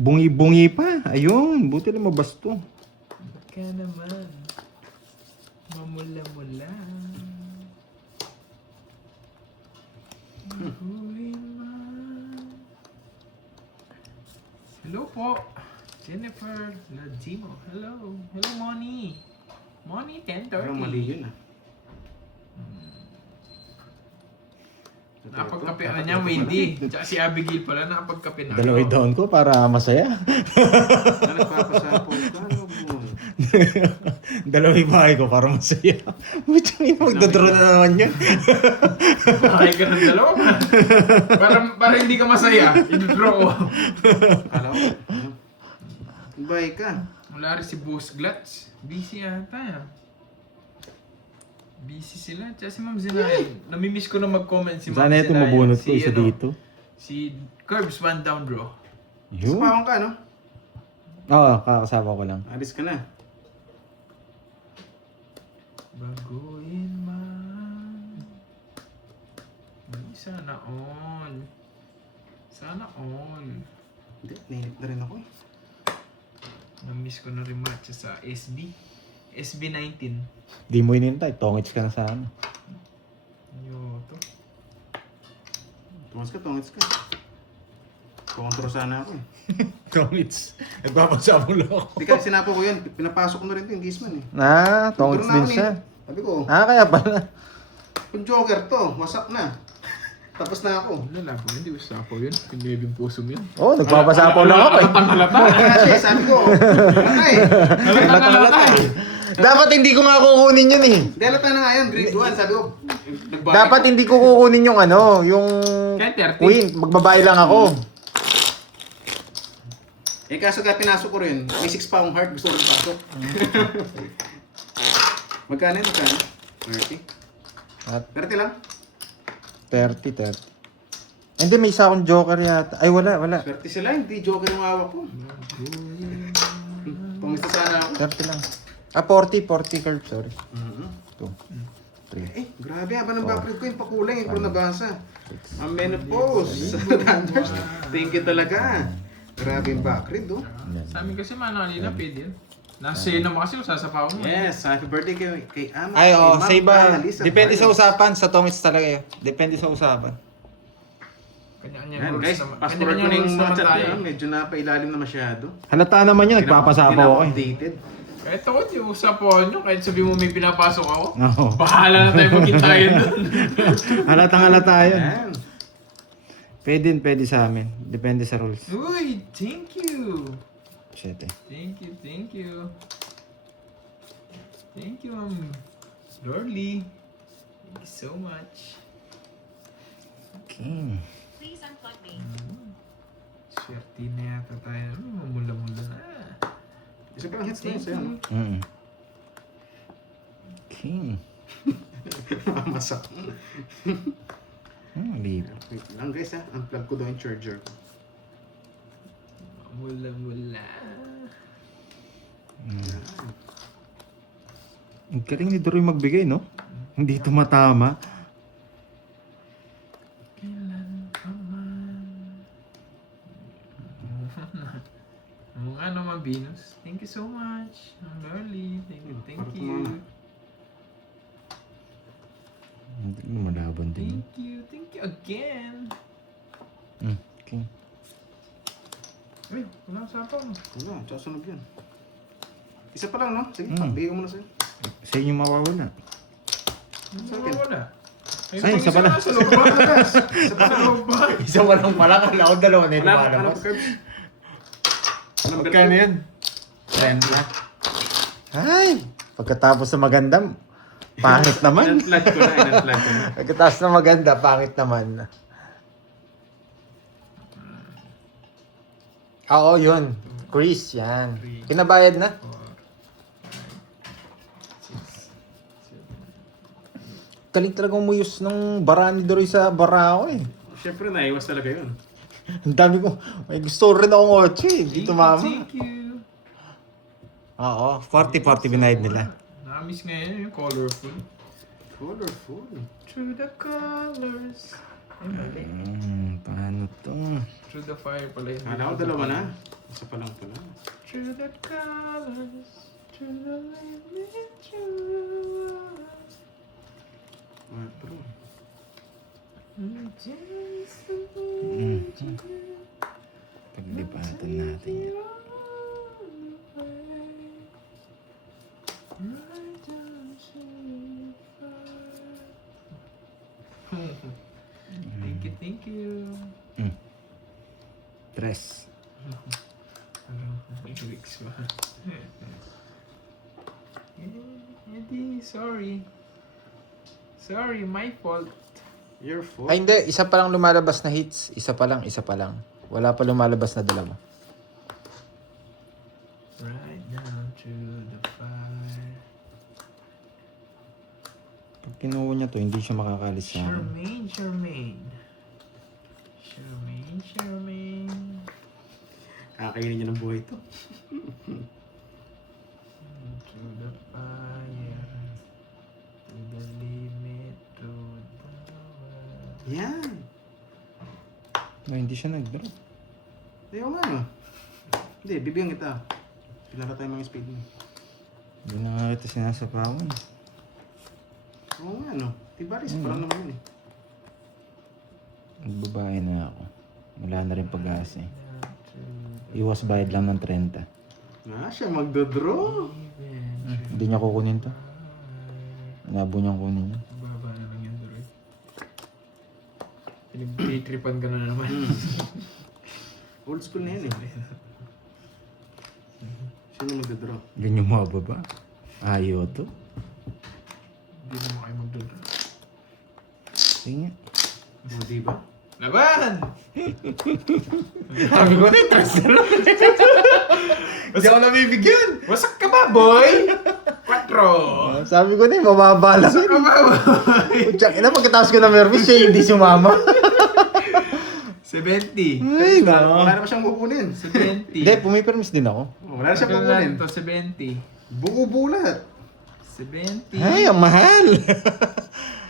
Bungi-bungi pa. Ayun, buti na mabasto. Baka naman. Mamula-mula. Hello po. Jennifer Ladimo. Hello. Hello, Moni. Moni, 10:30. Pero mali yun ah. Napagkape na niya, Wendy. Tsaka si Abigail pala, nakapagkape na. Dalaway down ko para masaya. Na nagpapasapo ka, ano mo? Dalaway bahay ko para masaya. Butang magdodro na naman yun. Bakay ka ng dalawa pa. Para hindi ka masaya, i-draw ko. Kala ko. Bye ka. Wala rin si Boss Glutz. Busy yata. Busy sila. Tsaka si Ma'am Zenay. Namimiss ko na mag-comment si Ma'am Sana ito Zenay. mabunot ko isa ano, dito. Si Curbs one down draw. Yun. Sapawang ka, no? Oo, kakasama ko lang. Alis ka na. Baguhin man. Ay, sana all. Sana all. Hindi, nainip na rin ako eh. Namiss ko na rin matcha sa SB. SB19. Di mo inintay, tongits ka na sa ano. Yoto. Tungits ka. Kontro sana ako eh. Tongits. Nagpapagsabong lang ako. Hindi ka, sinapo ko yan. Pinapasok ko na rin ito yung Gizman eh. Tongits Kontro na din ako siya. Sabi ko, Kaya pala. yung Joker to, wasak na. Tapos na ako. Wala po, hindi ko sapo yun. Hindi yung puso mo yun. Oo, nagpapasapaw lang ako eh. Halata. Kasi sabi ko, ay, Halata eh. Dapat hindi ko nga kukunin yun eh. delata na nga yan, grade 1. Sabi ko, nagbalik Dapat ako. hindi ko kukunin yung ano, yung Kaya 30. queen. Magbabae lang ako. Eh kaso kaya pinasok ko rin, may 6 pa akong heart, gusto ko rin pasok. Magkano yun? Magkano? 30? At 30 lang? 30. Hindi, may isa akong joker yata. Ay, wala. 30 sila, hindi joker yung hawak ko. Pangista sana ako. 30 lang. 40 curve, sorry. Mhm. 2, 3. Eh, grabe, haba ng background ko yung pakulay, yung ko nabasa. Ang menopause. Thank you talaga. Grabe yung background, oh. Sa amin kasi mana kanina, pwede yun. Nasa naman kasi sasapaw mo. Yes, happy birthday kay Ama. Ay, oo, kay sa Ma'am iba. Annalisa Depende sa Barros. usapan. Sa Tomits talaga yun. Depende sa usapan. Kanya-kanya Yan, rules guys, naman. fast forward ko Kanya-kanya na yung rules mga naman chat tayo. nyo, medyo napailalim na masyado. Halata naman yun. Nagpapasapaw ako eh. Updated. Kahit ako, yung usapawan nyo, kahit sabi mo may pinapasok ako. Oo. Bahala na tayo maghintayan doon. Halata yun. Yan. Pwede sa amin. Depende sa rules. Uy, thank you. 7. Thank you. Thank you, Lorly. Thank you so much. Okay. Please unplug me. Swerte na yata tayo. Mamula-mula na. Isa pa lang hits na yun sa'yo. no? Okay. Masak. Libo. Wait lang guys ha, unplug ko daw yung charger ko. Mamula-mula. Ang galing ni Doroy magbigay, no? Hindi tumatama. Kailan pa man. Mga naman, Venus. Thank you so much. Lorly. Thank you. Para tumama. Hindi mo malaban din. Thank you again. Okay. Uy, wala sa pa mo. Wala, susunod yan. Isa pa lang no? Sige, bigay ko muna sa'yo. Sa inyo mawawala. Sa akin. Wala. Ay, isa pala. Sa loob ba? Sa loob ba? Isa walang pala. Kala ko dalawa na Wala, ano pa curbs? Anong Magkano yan? 30. Ay! Pagkatapos na maganda, pangit naman. In-unplug ko na. Pagkatapos na maganda, pangit naman. Oo, yun. Chris, yan. Pinabayad na. 4, 5, 6, 7. Galing talaga umuyos ng bara ni Doroy sa bara ko eh. Siyempre, naiwas talaga yun. Ang dami ko. May gusto rin akong 8 eh. Dito mama. Thank you. Oo, 40 binayad nila. Nakamiss ngayon yung colorful. Colorful. Through the colors. Ay, mali. Paano to? Through the fire pala yun. Kala ko dalawa na. Isa pa lang pala. Through the colors. Through the limit. Through the light. Quatro. Just the way you do. Paglipatan natin yan. Thank you. Tres. Lyrics ba? Eddie, sorry. Sorry, my fault. Your fault. Ay hindi, isa pa lang lumalabas na hits. Isa pa lang. Wala pa lumalabas na dalawa. Right down to the fire. Pag kinuha niya to, hindi siya makakalis sa akin. Charmaine. Kakainin niya ng buhay to. To the fire. To the limit. To the world. Yan. No, hindi siya nag-drop. Ayaw nga no. Hindi, bibigyan kita. Pinara tayo mga speed mo. Hindi na nga kita sinasapawan. Oo nga no. Tibaris, parang naman yun eh. Nagbabae na ako. Wala na rin pag-asa eh. Iwas bayad lang ng 30. Siya magdodraw. Hindi niya kukunin to. Inabo niyang kunin niya. Baba na lang yan, Doroy. Pinagtitripan ka na naman. Old school na yan eh. Sino magdadraw? Ganyan mo ba? Ayaw to. Hindi naman kayo magdodro. Sige. O, diba? Laban! Sabi ko na, trust na lang. Hindi ako nabibigyan. Wasak ka ba, boy? 4! Sabi ko na, mababa lang. Wasak ka ba, boy? Putyak, ina, pagkatapos ko ng Mervis, siya hindi sumama. 70. Ay, Wala naman siyang kukunin. 70. Hindi, pumipermis din ako. Wala na siyang kukunin. Ito, 70. Buo-bulat. 70. Ay, ang mahal.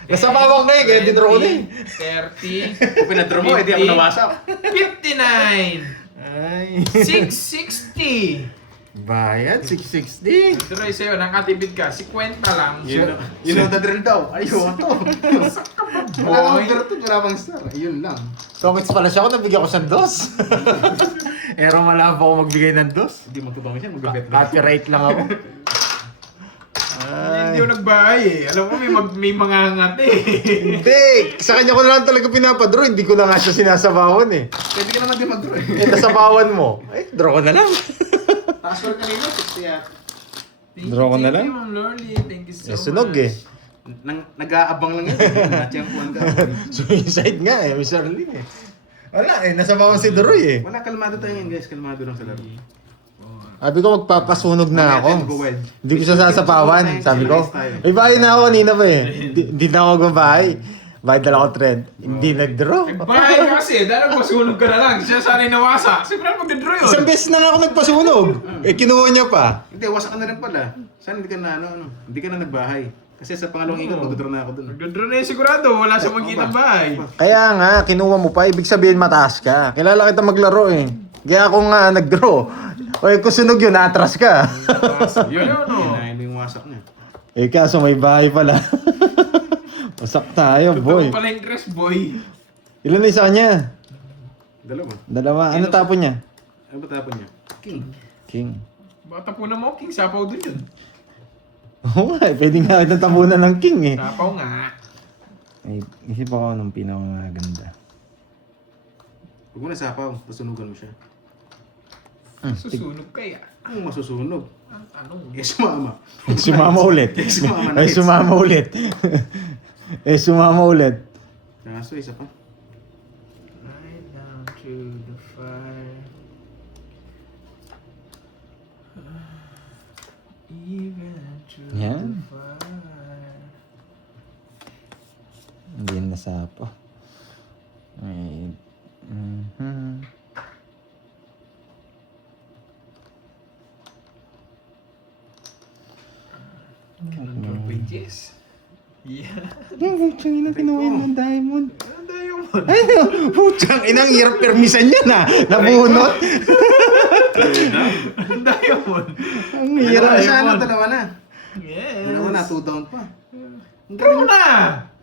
Nasabawang na eh, kaya dinro ko na eh. 30. Kung pinadraw mo, hindi ako nawasak. 59. Ay. 660. Bayad, 660. Tuloy sa'yo, nakatipid ka. 50 lang. Yun ang drill daw. Ayun to. Wala kang garot, wala kang star. Ayun lang. Tokits pala siya ako, nabigyan ko siyang dos. Pero malabo ako magbigay ng dos. Hindi magtutong siya, mag-bet lang. Copyright lang ako. Hindi ako nagbahay eh. Alam mo, may mga hangat eh. Hindi, sa kanya ko na lang talaga pinapadraw. Hindi ko na nga siya sinasabawan eh. Pwede ka naman din mag-draw eh. Eh, nasabawan mo. Eh, draw ko na lang. Taas ko kanina, 60 yan. Draw ko na lang. Thank you, Ma'am Lorly. Thank you so Eh, sunog much. eh. Nag-aabang lang yan. Natiyampuan ka. Suicide nga eh, Mr. Lin eh. Wala eh, nasabawan si Droy eh. Wala, kalmado tayo ngayon guys. Kalmado lang sa laro. Sabi ko magpapasunog na ako. Go wild. Hindi ko siya sasapawan. Sabi ko, may bahay na ako kanina pa eh. Hindi na ako magbahay. Bayad na lang ako trend. Hindi nag-draw. Bahay kasi, dahil masunog ka na lang. Siya sanay nawasa. Siguro mag-draw yun. Isang beses na nga ako nagpasunog. Eh, kinuha niya pa. Hindi, wasak ka na rin pala. Sana hindi ka na hindi ka na nagbahay. Kasi sa pangalawang ikot, mag-draw na ako dun. Mag-draw na yun sigurado. Wala siya magkita bahay. Kaya nga, kinuha mo pa. Ibig sabihin mataas ka. Kilala kita maglaro eh. Kaya ako nga nag-draw. O kung sunog yun, atras ka. Yun yun o. Kinain mo yung wasak niya. Eh kaso may bahay pala. Wasak tayo, boy. Totoo pala yung dress, boy. Ilan na isa niya? Dalawa. Dalawa. Ano tapon niya? Ano ba tapon niya? King. King. Baka tapunan mo, King. Sapaw dun yun. Oo nga, pwede nga itong tabunan ng king eh. Sapaw nga. Ay, isip ako nung pinakamaganda. Huwag mo na sapaw, tasunugan mo siya. Susunog kaya. Kung masusunog, Ang tanong. eh sumama. Sumama ulit. Sumama na Ay, hits. sumama ulit. Eh, sumama ulit. Kaso isa pa. Right down to the fire. Even to Yan. the fire. Hindi na sapa. Ay, Control pages. Yeah. Yung putsang ina, kinuha mo ang diamond. Ano tayo mo? Ano? Putsang ina, ang hirap permisan yan ha. Nabunot. Ang diamond. Ang Dalawa hirap. na siya, ano? Dalawa na. Yes. Dalawa na, 2 down pa. Draw na!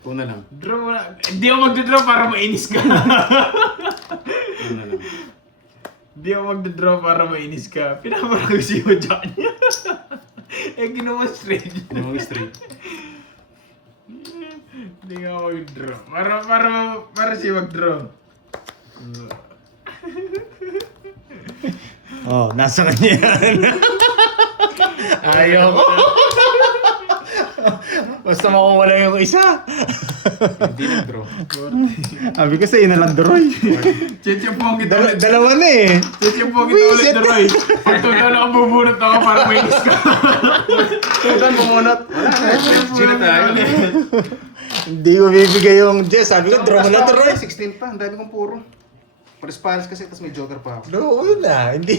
Two na lang. Draw na. Hindi ako magdadraw para mainis ka. Two na lang. Hindi ako magdadraw para mainis ka. Pinaparang ko si Jack niya. Eh, ginawa straight. Ginawang straight. Hindi nga ako mag-draw. Para siya mag-draw. Oh, nasa kanya yan. Ayoko. Basta makuwala yung isa. Hindi nag-draw. Sabi ko sa'yo na lang, Droy. Chichipong kita ulit. Dalawa na eh. Chichipong kita ulit, Wisit. Roy. Pag tutal ako bubunot ako para mainis ka. Tutan, bumunot. Sino tayo? Hindi ko bibigay yung Jess. Sabi ko, draw mo na, Droy. 16 pa, ang dami kong puro. Pares-pares kasi, tapos may joker pa ako. No, na. Hindi.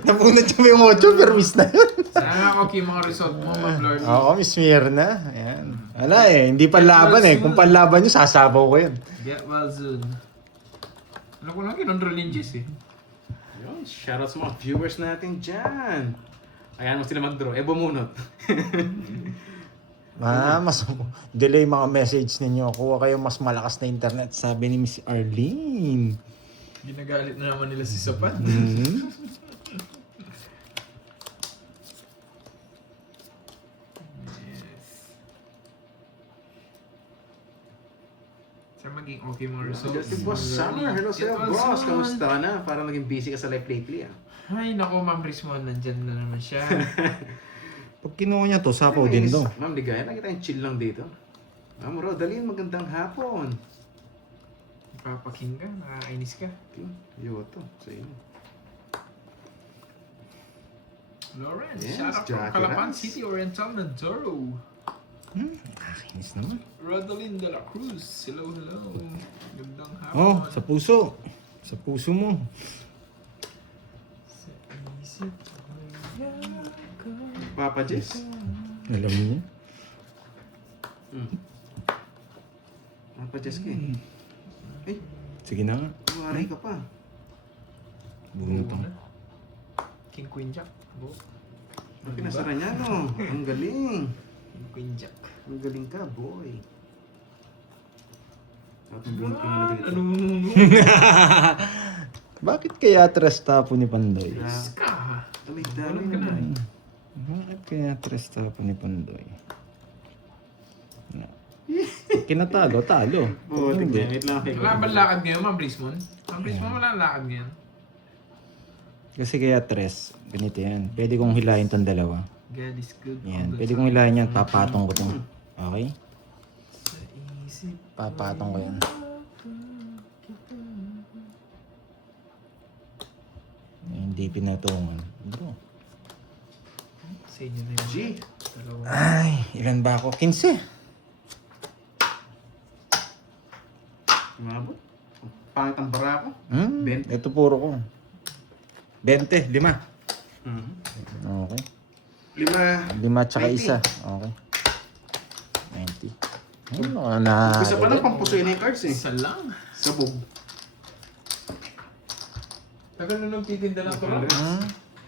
Napunod siya yung 8, pero miss na yun. Sana ako kay mga result mo, Ma'am Lord. Ako, Miss Mirna. Ayan. Wala eh. Hindi panlaban eh. Kung panlaban nyo, sasabaw ko yun. Get well soon. Ano ko lang kinontrol yung Jess eh. Yun, shoutout sa mga viewers natin dyan. Ayan mo sila mag-draw. Eh, bumunot. Mas delay mga message ninyo. Kuha kayo mas malakas na internet, sabi ni Miss Arlene. Ginagalit na naman nila si Sapat. Mhm. Sa maging okay mga results. Just si Boss Summer. Hello sa'yo, boss. Kamusta ka na? Parang naging busy ka sa life lately, ah. Ay, naku, Ma'am Rismon, nandyan na naman siya. Pag kinuha niya to, sapaw din to. Ma'am Ligaya, lagi tayong chill lang dito. Ma'am Rodalyn, magandang hapon. Papaking ka, nakakainis ka. Okay, Yoto, sa inyo. Lawrence, Yes, shout out from Jackie Calapan Rams. City, Oriental, Mindoro. Nakakainis naman. Rodalyn de la Cruz, hello, hello. Gandang hapon. Oh, sa puso. Sa puso mo. Sa isip ko'y yakap. Papa Jess. Alam niyo? Papa Jess ka eh. Ay, Sige na nga. kumari ka pa. Bunutang. King Queen Jack. Bo. Ang pinasara niya, no? Ang galing. King Queen Jack. Ang galing ka, boy. At ang bunot ka nga na dito. Ano? Bakit kaya tres tapo ni Pandoy? Ka. Tamig Walang ka dami. na. Bakit kaya tres tapo ni Pandoy? Kinatalo, talo. Oo, Hindi. tignan. Wait lang. Wala ba lakad ngayon, Ma'am Rismon? Ma'am Rismon, wala lakad ngayon. Kasi kaya tres, ganito yan. Pwede kong hilahin tong dalawa. God is good. Yan, all the pwede time. kong hilahin yan. Papatong ko to. Okay? Sa isip Papatong ko yan. Hindi pinatungan. Bro. Sa inyo na yun. G. Dalawa. Ay, ilan ba ako? 15. Umabot. Pangit ang bara ko. 20. Ito puro ko. 20, 5. Mhm. Okay. 5. 5 tsaka 20. isa. Okay. 90. Ano na? Isa pa lang pampusoy na yung cards eh. Isa lang. Sabog. Tagal na nagtitinda ng turon.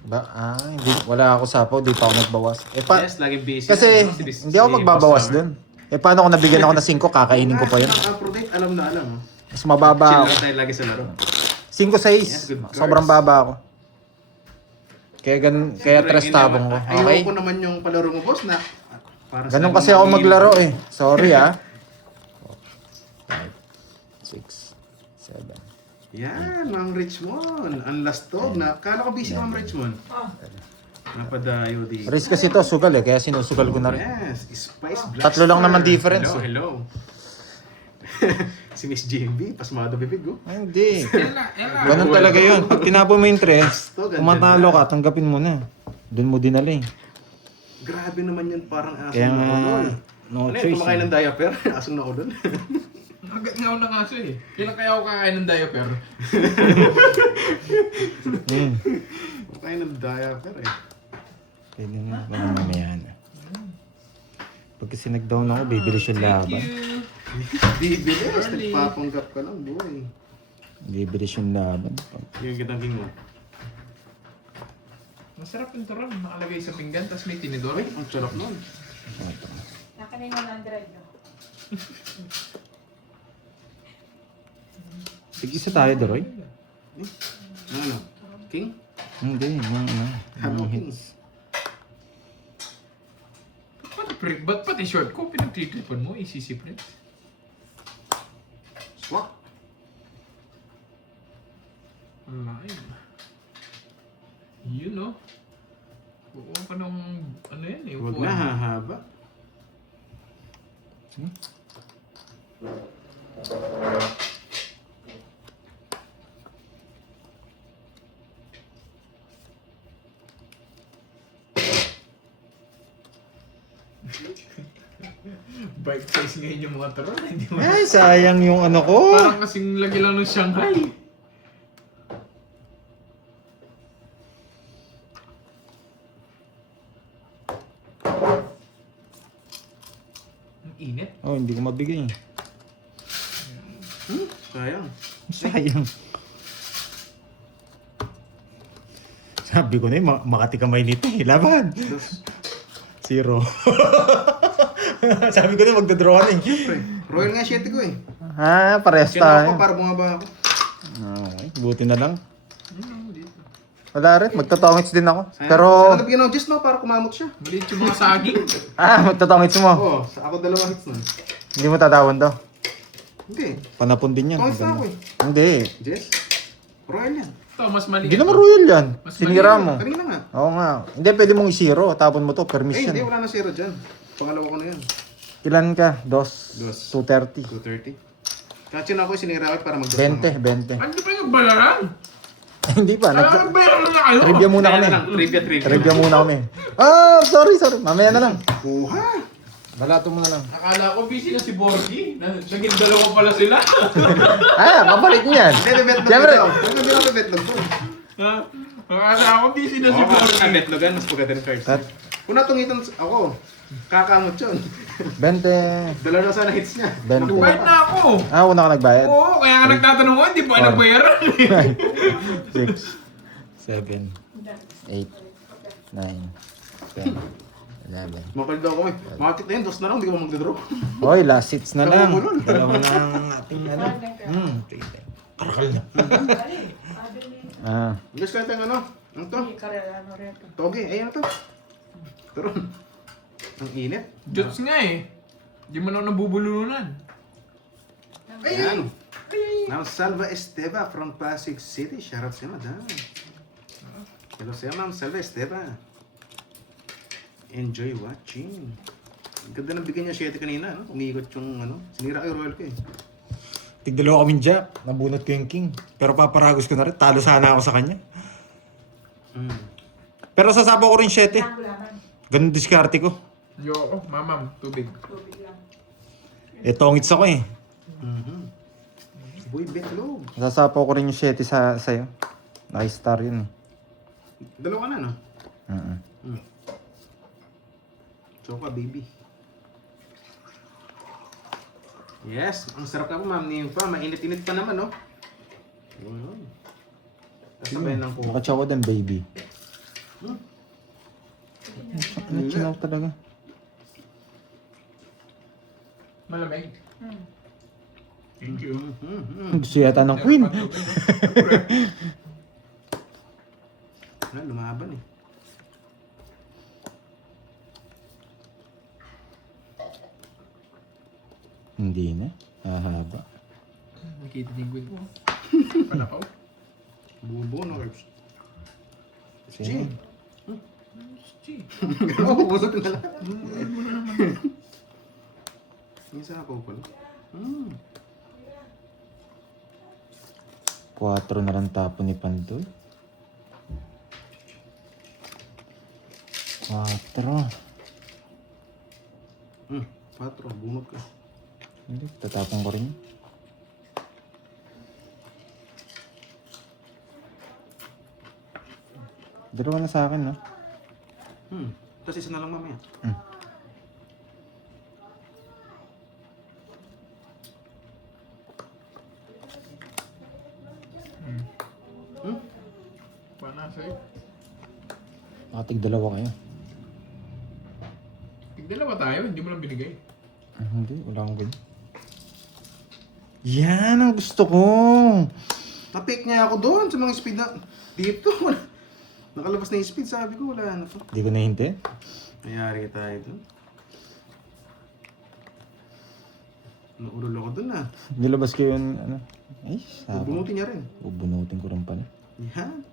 Hindi, wala ako sapaw, di pa ako nagbawas. Yes, lagi busy. Kasi yan, no? hindi ako magbabawas Boss dun. Paano kung nabigyan ako ng 5, kakainin ko pa yun. Ang update, alam na alam. Oh. Mas mababa Chill ako. lang tayo lagi sa laro. 5-6. Yes, good cards. Sobrang baba ako. Kaya kaya tres tabong ko. Ayoko Okay? ko naman yung palaro mo, boss, na para sa Ganun mga kasi ako mahilig. maglaro eh. Sorry 5, 6, 7. Yan, Ma'am Richmond. Ang lastog na. Kala ko busy ka, Ma'am Richmond. Napadayo di. Risk kasi to, sugal eh. Kaya sinusugal ko na rin. Yes, Spice Blaster. Tatlo lang naman difference Hello, eh. hello. Si Miss JB, pasmado bibig, oh. Ay, hindi. Ella, Ella. Ganun talaga yun. Pag tinapon mo yung tres, Gusto, kung matalo ka, tanggapin mo na. Doon mo dinala eh. Grabe naman yun, parang asong Kaya na nga, ulol. no Ano yun, choice. kumakain eh. ng diaper? Asong na ulol. Agad nga ako ng aso eh. Kailan kaya ako kakain ng diaper? Kumakain ng diaper eh. Pwede na, baka mamaya na. Pag kasi nag-down ako, bibilis yung Thank laban. you. Bibilis, Early. nagpapanggap ka lang, boy. Bibilis yung laban. Yung kitang king mo. Masarap yung turon. Nakalagay sa pinggan, tapos may tinidor. Ay, ang sarap nun. Nakanin mo ng drive. Tig-isa tayo, Doroy. Ano? King? Hindi, yung ano. Ano, yung king? hits. Ba't pati short ko pinagtitripan mo? Isisi pre. Swak. Live. Yun no. Bukuha pa ng ano yan eh. Huwag upuan. na, hahaba. Bike size ngayon yung mga turon. Hindi mo. Ay, sayang yung ano ko. Parang kasing lagi lang ng Shanghai. Ang init. Oh, hindi ko mabigay. Sayang. Sayang. Sabi ko na eh, Makati kamay nito eh. Laban. 0. Sabi ko na magdodraw ka na eh. Siyempre. Royal nga 7 ko eh. Ha, parehas Kailangan tayo. ko para bumaba ako. Okay, buti na lang. Ano dito? Wala rin, magtatongits din ako. Sayang. Pero, Sana nabigyan ng juice, no? Para kumamot siya. Maliit yung mga saging. magtatongits mo. Oo, sa ako 2 hits nun. Hindi mo tatawon to. Hindi. Panapon din yan. Coins na ako eh. Hindi. Jess? Royal yan. Ito, mas maliit. Hindi naman royal yan. Mas Sinira maliit. mo. Kanina nga. Oo nga. Hindi, pwede mong isiro. Tapon mo to. Eh, Permission. hindi. Wala na zero dyan. Pangalawa ko na yun. Ilan ka? Dos. 230. 230. Kasi na ako sinira ko para mag 20. 20. Hindi pa yung balaran. Hindi pa. Kaya nagbayaran na kayo. Trivia muna kami. Trivia. Trivia muna kami. Ah, sorry. Mamaya na lang. Buha! Balato mo na lang. Akala ko busy na si Borgie. Naging dalawa pala sila. Ah, kapalit niyan. Hindi, bebetlog ko Siyempre. daw. Hindi na bebetlog ko. Ha? Akala ko busy na si Oo, kasi Borgie. betlogan. Mas maganda ng cards. Tat- Kung natungitan ako, kakamot yun. 20. Dalawa na sana hits niya. 20. Nagbayad na ako. Ah, una ka nagbayad. Oo, kaya nga nagtatanong ko, hindi pa kayo nagbayaran. 6, 7, 8, 9, 10, 11. Makal daw ako eh. Matik na yun, dos na lang, hindi ko magdodraw. Hoy, last hits na lang. Bulol. Dalawa na ang ating ano. Karakal na. Ah, Guys, kahit ang ano, ano to? Karelano rin ito. Toge, ayan na to. Turon. Ang init. Jots nga eh. Hindi mo na nabubulunan. Ayan. Now, Salva Esteva from Pasig City. Shoutout sa'yo, madam. Hello sa'yo, ma'am. Salva Esteva. Enjoy watching. Ang ganda ng bigyan niya 7 kanina, no? Umiikot yung ano. Sinira ko yung royal ko eh. tigdalawa kaming jack. Nabunot ko yung king. Pero paparagos ko na rin. Talo sana ako sa kanya. Pero sasabaw ko rin 7. Ang gulaman. Ganun diskarte ko. Yo, mamam, tubig. Tubig lang. Tongits ako eh. Boy, betlog. Sasapaw ko rin yung 7 sa'yo. Naka-star yun. Dalawa na, no? Mm-mm. Choka, baby. Yes, ang sarap na po, ma'am. Nympha, mainit-init pa naman, no? Yun. Kasabayan lang po. Naka-choco din, baby. Hmm? Chinaw talaga. Malamig. Hmm. Thank you. Gusto yata ng queen. Wala, lumaban eh. Hindi na. Hahaba. Nakita din ko. Panakaw. Bubo, no, Herbs? Sino? Gee. Oo, busog na lang. Minsan ako pala. 4 na lang tapo ni Pandoy. 4. 4, bunot ka. Hindi, tatapon ko rin. Dalawa na sa akin, no? Tapos isa na lang mamaya. Panasay. Nakatig dalawa kayo. Tigdalawa tayo, hindi mo lang binigay. Hindi, wala akong ganyan. Yan ang gusto ko. Napik niya ako doon sa mga speed na dito. Nakalabas na yung speed, sabi ko wala na to. Hindi ko nahintay. Mayari tayo doon. Naulol ako doon ah. Nilabas ko yun, ano? Ay, sabi. Bubunutin niya rin. Bubunutin ko rin pala. Yan.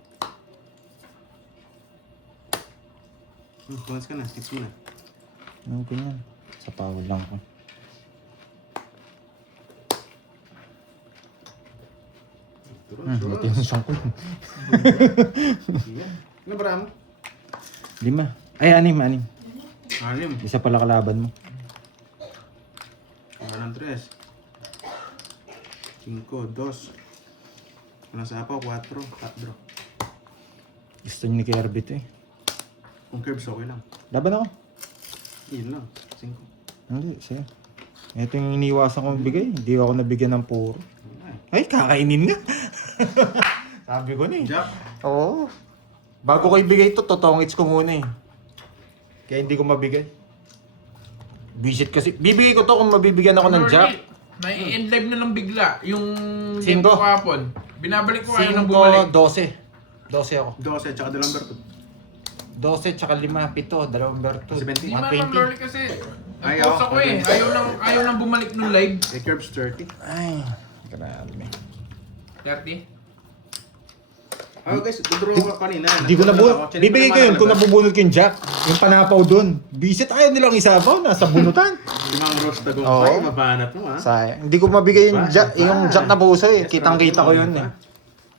Tumas ka na, tips mo na. Ano ko yan? Sa pawal lang ko. Turon, Ito yung isang ko. Yan. Ano ba mo? 5. Ay, 6. Anim. Isa pala kalaban mo. 3. 5, 2. Ano sa ako? 4. 4. Gusto niyo ni Kirby ito eh. Kung curbs okay lang. Laban ako. Yun lang. 5. Hindi, siya. Ito yung iniwasan kong bigay. Hindi ako nabigyan ng puro. Ay, kakainin nga. Sabi ko na eh. Jack. Oo. Bago ko ibigay ito, totongits ko muna eh. Kaya hindi ko mabigay. Visit kasi. Bibigay ko to kung mabibigyan ako ng jack. Nai-end live na lang bigla. Yung game 5. ko kahapon. Binabalik ko kayo nang bumalik. 12 ako. 12 tsaka dalawang berto. 12 tsaka 5, 7, dalawang berto. 17. Hindi man 20. Lord kasi Ayaw. Nag-post ako eh. Ayaw nang bumalik nung live. Eh, Curbs 30. Ay, grabe. 30. Oh guys, dodraw ko kanina. Hindi ko nabunot. Bibigay ko yun kung nabubunot ko yung jack. Yung panapaw doon. Bisit ayaw nilang isabaw. Nasa bunutan. Si Mang Rose Oo. Tagumpay, mabanat mo ha. Sayang. Hindi ko mabigay yung Diba? jack na puso eh. Yes, Kitang-kita ko diba? yun eh.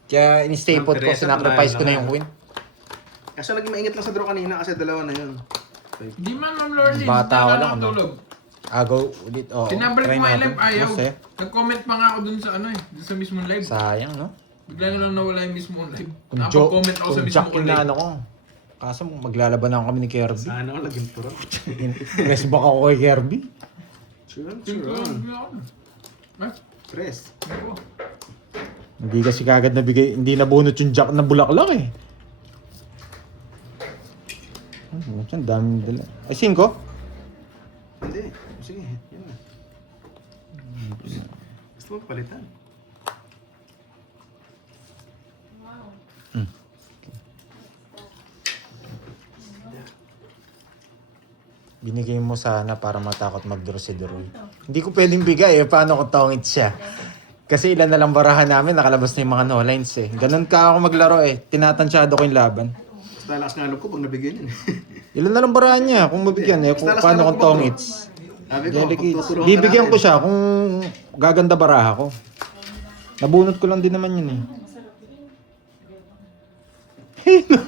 Kaya in-stapot ko, Teresa, sinacrifice ko na yung queen. Kaso naging maingat lang sa draw kanina kasi dalawa na yun. Di man, Ma'am Lordy. Bata Bata ako lang lang, no? tulog. Agaw ulit. Oo. Tinabalik Try mo natin. live, ayaw. Kasi, Nag-comment pa nga ako dun sa ano eh. Dun sa mismong live. sayang no? Bigla na lang nawala yung mismong live. Kung Nakapag-comment ako sa kung mismong jack yung live. naano ko. Kaso maglalaban ako kami ni Kirby. Sana ako laging pro. Press back ako kay Kirby. Sure. Ay, Press. ako. Hindi kasi kagad nabigay, hindi nabunot yung jack na bulaklak eh. Ang daming dala. Ay, 5? Hindi. Sige, yun na. Gusto mo palitan? Binigay mo sana para matakot mag-draw si Deroy. Hindi ko pwedeng bigay eh. Paano kung tongit siya? Kasi ilan na lang barahan namin, nakalabas na yung mga no lines eh. Ganun ka ako maglaro eh. Tinatansyado ko yung laban. Basta lakas nga loob ko pag nabigyan yun. Ilan na lang barahan niya kung mabigyan eh. Kung, paano kung tongits? Sabi ko, Delicates. pagtuturuan ka Bibigyan natin. ko siya kung gaganda baraha ko. Nabunot ko lang din naman yun eh. Hey no!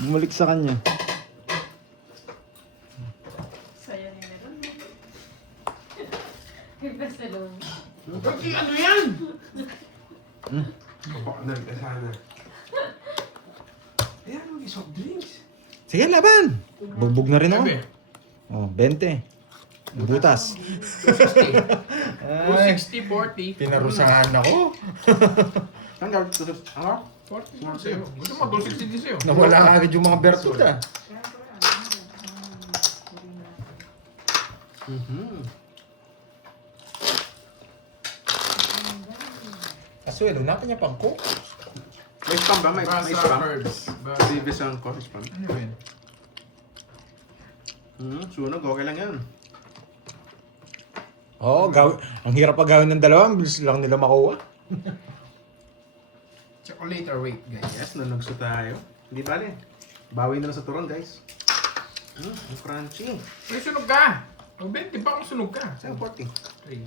Bumalik sa kanya. Saya ni meron. Iba sa loob. Kasi ano yan? Kapaknag ka sana. Ayan, mag-soft drinks. Sige, laban! Bugbog na rin ako. Sabi, Oh, 20. Butas. 260, 40. Pinarusahan ako. Ang gawin ko. Ano? 40 nga sa'yo. Gusto mo, 260 din sa'yo. Nawala agad yung mga bertuta. Asuelo, napa niya pang cook? May spam ba? May Basa spam? herbs. Previous ang coffee spam. Ano yun? Sunog, okay lang yan. Oo, ang hirap pa gawin ng dalawa. Ang bilis lang nila makuha. Chocolate or wait, guys. Yes, nanugso tayo. Hindi bale. Bawi na lang sa turon, guys. Ang crunchy. May sunog ka! Mag 20 pa kung sunog ka. Saan 40? 3,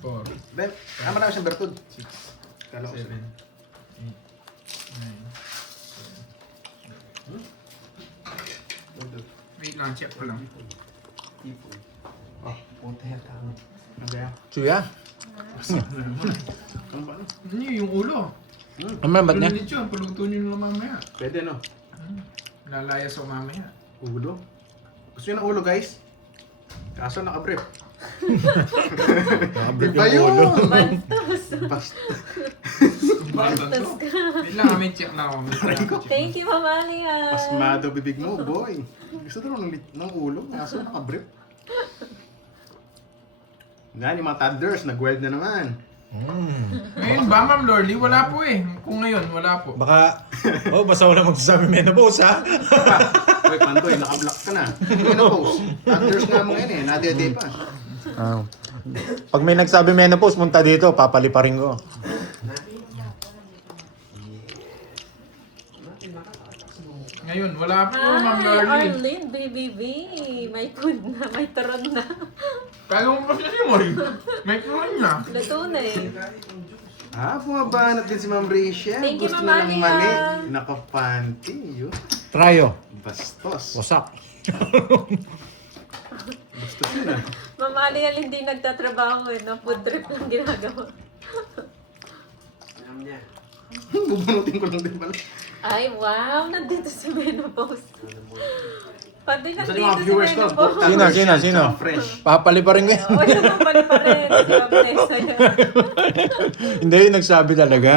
4, Ben, marami siyang bertud. 6, Kala ko 7, 8, siya. 9. Wait lang, check ko lang. Oh, puta yata ako. Ang gaya. Suya. Ano ba? Ano yun, yung ulo? Ang mamat niya. Lunit yun, paluto nyo na mamaya. Pwede, no? Lalaya sa mamaya. Ulo. Gusto nyo ng ulo, guys? Kaso nakabrief. Nakabrief Iba yung ulo. yun! Bantos. Basta. Batan to. Wait lang, may check lang ako. May check ako. Thank you, Mama Lia. Pasmado bibig mo, boy. Gusto daw ng ulo. Kaso nakabrief. Yan, yung mga toddlers, nag-weld na naman. Ngayon ba, Ma'am Lorly? Wala po eh. Kung ngayon, wala po. Baka, basta wala magsasabi menopause ha. Uy, Pantoy, naka-block ka na. Hindi na post. Toddlers nga mga yun eh, nadede pa. Pag may nagsabi menopause, punta dito, papaliparin ko. Ngayon, wala po, Ma'am Hi, Lorly. Arlene, BBB. May food na, may turon na. Kala mo pa siya si Moy. May kuhan niya. Luto na eh. Bumabanat din si Ma'am Rachel. Thank you, Gusto Mama na ng Lia. mali. Naka-panty. Yun. Tryo. Bastos. Wasak. Bastos yun ah. Mama Lia hindi nagtatrabaho eh. No? Food trip lang ginagawa. Bubunutin ko lang din pala. Ay, wow. Nandito si menopause. Pati Saan nandito yung mga si viewers ko? menopause. Sino? Fresh. Papaliparin ko yan. O, yung kapali pa rin. Si Vanessa yan. Hindi, yung nagsabi talaga.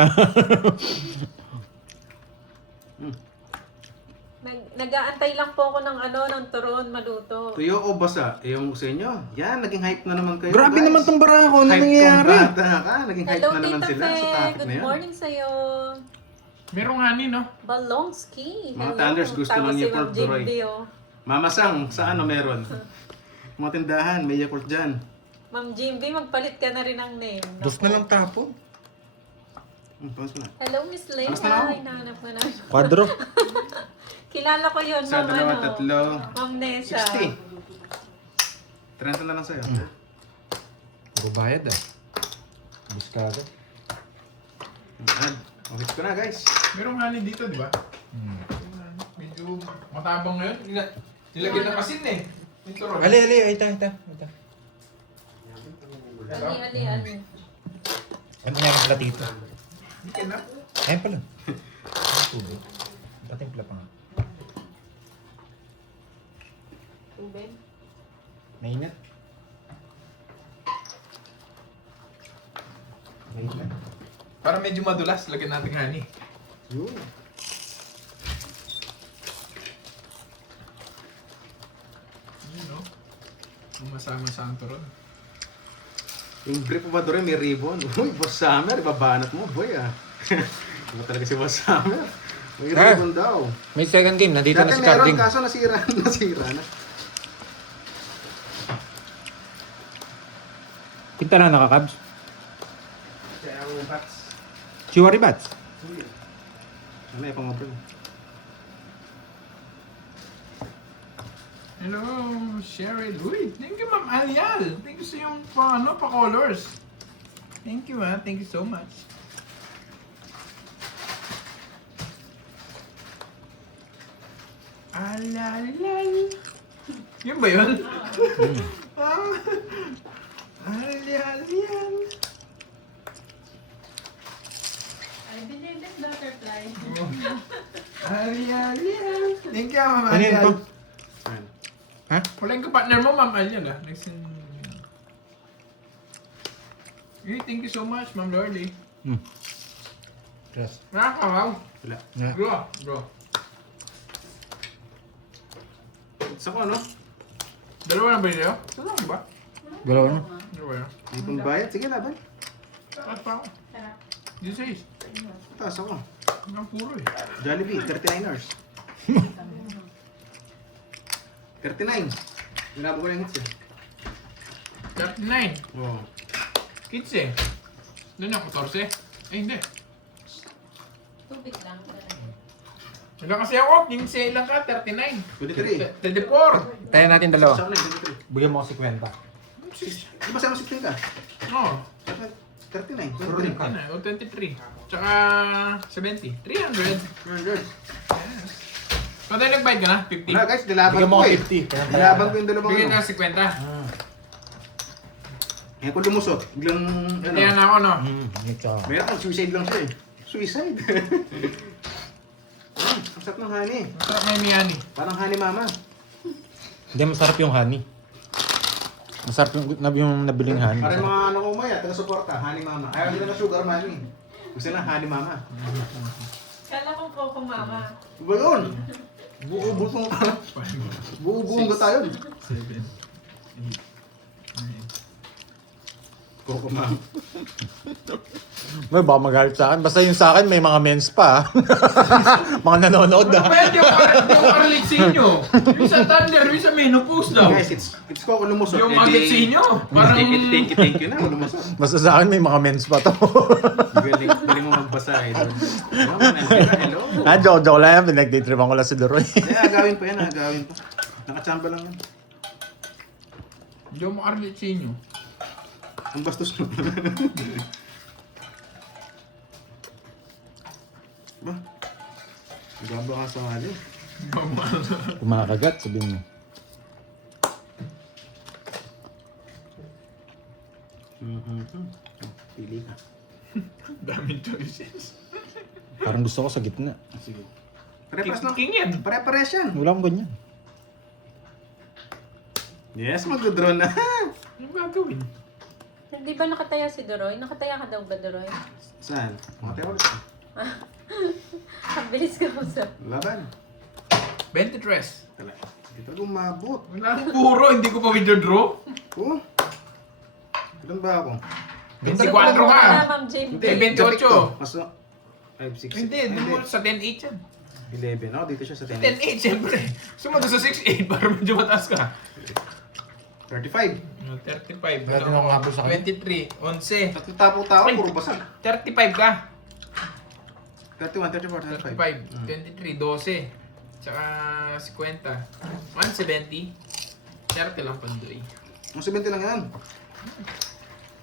Nag-aantay lang po ako ng ng turon maluto. Tuyo o basa? Yung sa inyo. Yan, naging hype na naman kayo. Grabe guys. naman tong bara ko. Ano Hype nangyayari? kung bata ka. Naging hype Hello, na naman Tita sila sa Fe. topic na Good yan. morning sa'yo. Merong ani, no? Balongski. Mga Hello. Thunders, gusto Tawa lang si niya Ma'am for Duroy. Jindy, oh. Mama Sang, sa ano meron? Mga tindahan, may Yakult dyan. Ma'am Jimby, magpalit ka na rin ng name. Dos na lang tapon. Paus mo na. Hello, Miss Leila. Alas na ako. Hinahanap ko na. Quadro. Kilala ko yun, Isa, Ma'am dalawa, ano. tatlo. Ma'am Nessa. 60. 30 na lang sa'yo. Puro bayad ah. Biskada. Ayan. Okay ko na guys. Merong honey dito, di ba? Medyo matabang ngayon. Nilagyan ng asin eh. Yung turon. Ali. Ay, ita. Ali. Ano nga yung platito? Hindi ka na. Ayun pala. Tubig. Patimpla pa nga. Tubig. Mainit. Para medyo madulas, lagyan natin honey. Yun. Yun, no? Masama sa ang turon. Yung brief mo ba doon may ribbon? Uy, Boss Summer, ibabanat mo, boy ah. Iba talaga si Boss Summer. May Ah. ribbon daw. May second game. Nandito na Dati si meron, Carding. kaso nasira na. Pinta na nakakabs. Kaya ang bats. Chiwari bats. Ano yung pang-open? Hello, Cheryl. Uy, thank you, Ma'am Alial. Thank you sa yung pa-colors. Thank you, ha. Thank you so much. Alalal. Yun ba yun? Alalal. I believe in butterfly. Alalal. Thank you, Ma'am Ano yun Alial. to? Ayan. Ha? Wala yung partner mo, Ma'am Alial, ha? Hey, thank you so much, Ma'am Lordy. Yes. Nakakawaw. Wala. Yeah. Bro. Isa ko ano? Dalawa na ba yun? Dalawa ba? Galaw na. Dalawa na. May pambayad. Sige, laban. Taas pa ako. 16. Taas ako. Ang puro eh. Jollibee, 39ers. 39. Ginabo ko lang hits eh. 39. Oo. Kids eh. Doon na, 14. Hindi. Tubig lang. Wala kasi ako, 15 lang ka, 39. 23. 34. Tayo natin dalawa. Sa ako na, 23. Bigyan mo ako 50. Di ba sa'yo 16 ka? Oo. 39. Puro 23. rin ka. Ano, o 23. Tsaka 70. 300. 100. So tayo nagbayad ka na, 50. Wala guys, nilaban Bigyan mo ko ako eh. 50. Kaya Nilaban ko yung dalawang Bigyan ano. na 50. Ngayon ko lumusot. Biglang Kaya ano. na ako, no? Ito. Meron, suicide lang siya eh. Suicide. Ang sarap ng honey. Masarap may miyani. Parang honey mama. Hindi, masarap yung honey. Masarap yung nabiling honey. Parang mga ano ko maya, taga-suporta, honey mama. Ayaw nila na sugar mommy. Gusto na honey mama. Kala ko Coco Mama. Iba yun. Buo-buo ka. Buo-buo ba tayo? 7, 8, 9. Coco mama. May baka magalit sa akin. Basta yung sa akin, may mga mens pa. Mga nanonood Ano na. ba yan? Yung Arlitsinyo. Yung sa Thunder, yung sa Menopause daw. Guys, it's Coco lumusot. Yung Eh, di- Arlitsinyo. Parang... Thank you na. Lumusot. Basta sa akin, may mga mens pa to. Galing mo magbasa eh. Hello. Joke lang yan. Pinagtitripan ko lang si Doroy. Agawin pa yan, agawin pa. Nakachamba lang yan. Yung Arlitsinyo. Ang bastos mo. Ba? Nagaba ka sa hali. Kumakagat, sabihin mo. Pili ka. Daming choices. Parang gusto ko sa gitna. Sige. Pare-pares lang. King yan. Pare-pares yan. Wala akong ganyan. Yes, mag-draw na. Ano gagawin? Hindi ba nakataya si Doroy? Nakataya ka daw ba, Doroy? Saan? Mga tayo ulit. Ang bilis ka mo sa... Laban. 23. Tala. Dito ko mabot. Wala nang puro, hindi ko pa withdraw. Oh. Ilan ba ako? 24 Wala, ka. Ma'am Jim. Hindi. 28. Mas 5, 6. Hindi, hindi mo sa 10-8 yan. 11. Oh, dito siya sa 10. 10-8, siyempre. Sumunod sa 6-8 para medyo mataas ka. 35. 35. Wala din akong habol sa kanya. 23. 11. Tatlo tapo-tapo, puro basag. 35 ka. 31, 34, 35. 35. 23. 12. Tsaka 50. 170. 30 lang pandoy. Ang 70 lang yan.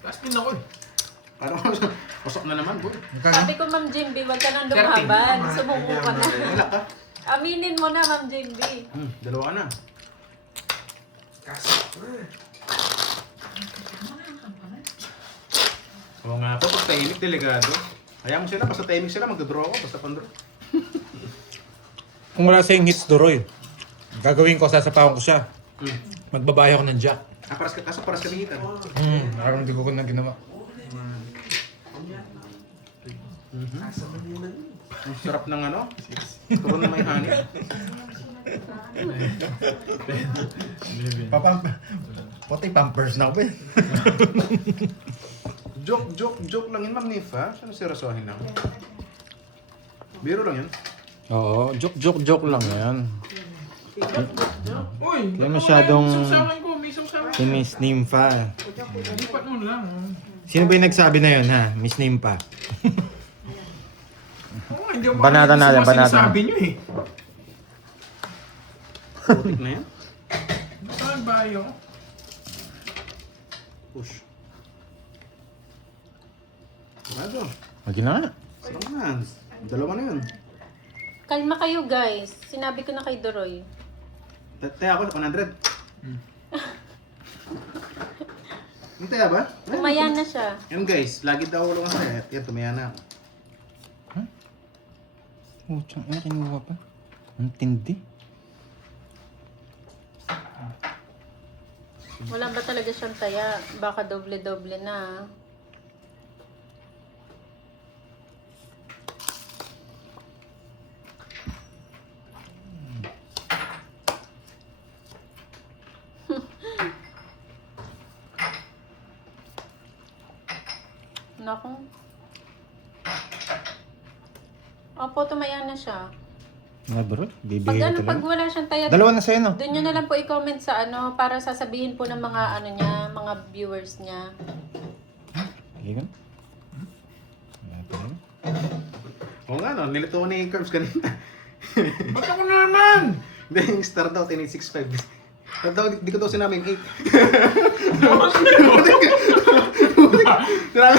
Taas din ako eh. Parang pasok na naman, bro. Sabi ko, Ma'am Jimby, huwag ka nang 30. lumaban. Sumuko ka na. Wala ka. Aminin mo na, Ma'am Jimby. Dalawa na. Oo nga po, pag tahimik, delikado. Hayaan mo sila, basta tahimik sila, magdodraw ako, basta pandraw. Kung wala sa'yung hits, Doroy, gagawin ko, sasapawan ko siya. Hmm. Magbabahay ako ng jack. Paras kalingitan. Parang hindi ko na ginawa. Ang sarap ng ano? Turon na may honey. Pati pampers na ako eh. Joke lang yun, Ma'am Nif, ha? Saan seryosohin lang? Biro lang yun. Oo, joke lang yan. Uy! Kaya ba't masyadong- wala yung sawsawan ko? May sawsawan Si Miss Nympha. Lipat mo lang. Sino ba yung nagsabi na yun ha? Miss Nympha. Oo, hindi ako Banata makakita natin, sa mga banata. sinasabi nyo eh. Putik na yan. Saan ba yun? Push. Ano? Lagi na nga. Sarap na. Dalawa na yun. Kalma kayo, guys. Sinabi ko na kay Doroy. Taya ako, 100. Hindi taya ba? Tumaya na siya. Yan guys, lagi daw ulo ka sa yan, tumaya na ako. Oh, tsang ina, kinuha pa. Ang tindi. Wala ba talaga siyang taya? Baka doble-doble na. Naku. Opo, tumaya na siya. Nga bro, Pag bibigay ano, ko pag talaga. wala siyang taya, Dalawa na sa'yo no? doon nyo na lang po i-comment sa ano, para sasabihin po ng mga ano niya, mga viewers niya. Sige ka. Wala talaga. Oo nga no, nilito ko ni Curbs kanina. Ba't ako na naman? Hindi, yung star daw, 10.65. Daw, di ko daw sinabing 8. Sinabi,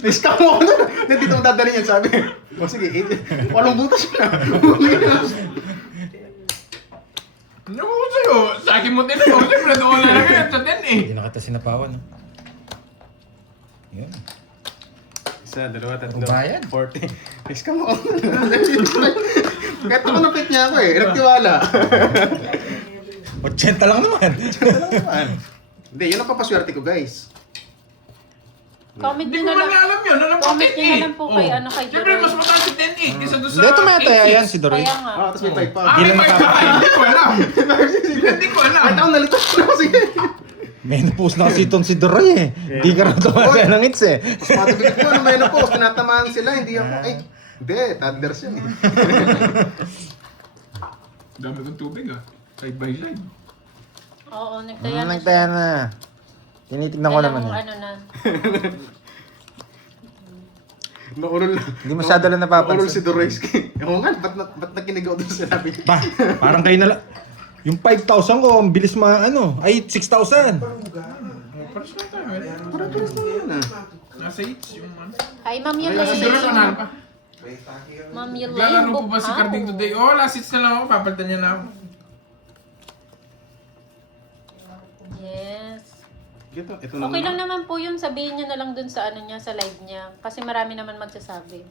na-stop mo ako na. Dito mo dadalhin yan, sabi. O sige, 8. Walong butas na. Ano ko sa'yo? Sa akin mo tinanong. Siyempre doon na lang yan sa 10 eh. Hindi na kita sinapawan no? Yun. Isa, dalawa, tatlo. Ubayan. 40. Next ka mo. Kahit ako napit niya ako eh. Nagtiwala. 80 lang naman. Hindi, yun ang papaswerte ko guys. Comment Hindi nyo ko na man lang. alam yun. Alam ko Comment 10 nyo na lang po kay ano, kay Siyempre Doroy. mas mataas si 10 eh. Kaysa doon sa Hindi, tumataya yan si Doroy. Kaya nga. Ah, tapos may 5 pa. Ah, Hindi may na 5 ka. Hindi ko alam. Hindi ko alam. Kahit ako nalito na kasi. May na-post na kasi itong si Doroy eh. Hindi ka rin tumataya ng hits eh. Mas matibig ko, ano may na-post, tinatamaan sila, hindi ako, ay, hindi, toddlers yun eh. Dami kong tubig ah. Side by side. Oo, nagtaya na siya. Nagtaya na. Tinitignan ko naman Kailangan eh. ano na. Naulol, Hindi masyado lang napapansin. naulol si Doroyski. Ako nga, ba't nakinigaw doon sa sinabi niya? Ba, parang kayo na lang. Yung 5,000 ko, ang bilis ano, ay 6,000. Paras na tayo. Parang tulis na yun ah. Nasa hits yung ano. Hi, Ma'am Nasa zero Yulaine. na pa. Ma'am Yulaine. Lalaro po ba si Carding today? Oh, last hits na lang ako. Papalitan niya na ako. Yes. Ito na Okay lang naman po yun. Sabihin niya na lang dun sa ano niya, sa live niya. Kasi marami naman magsasabi.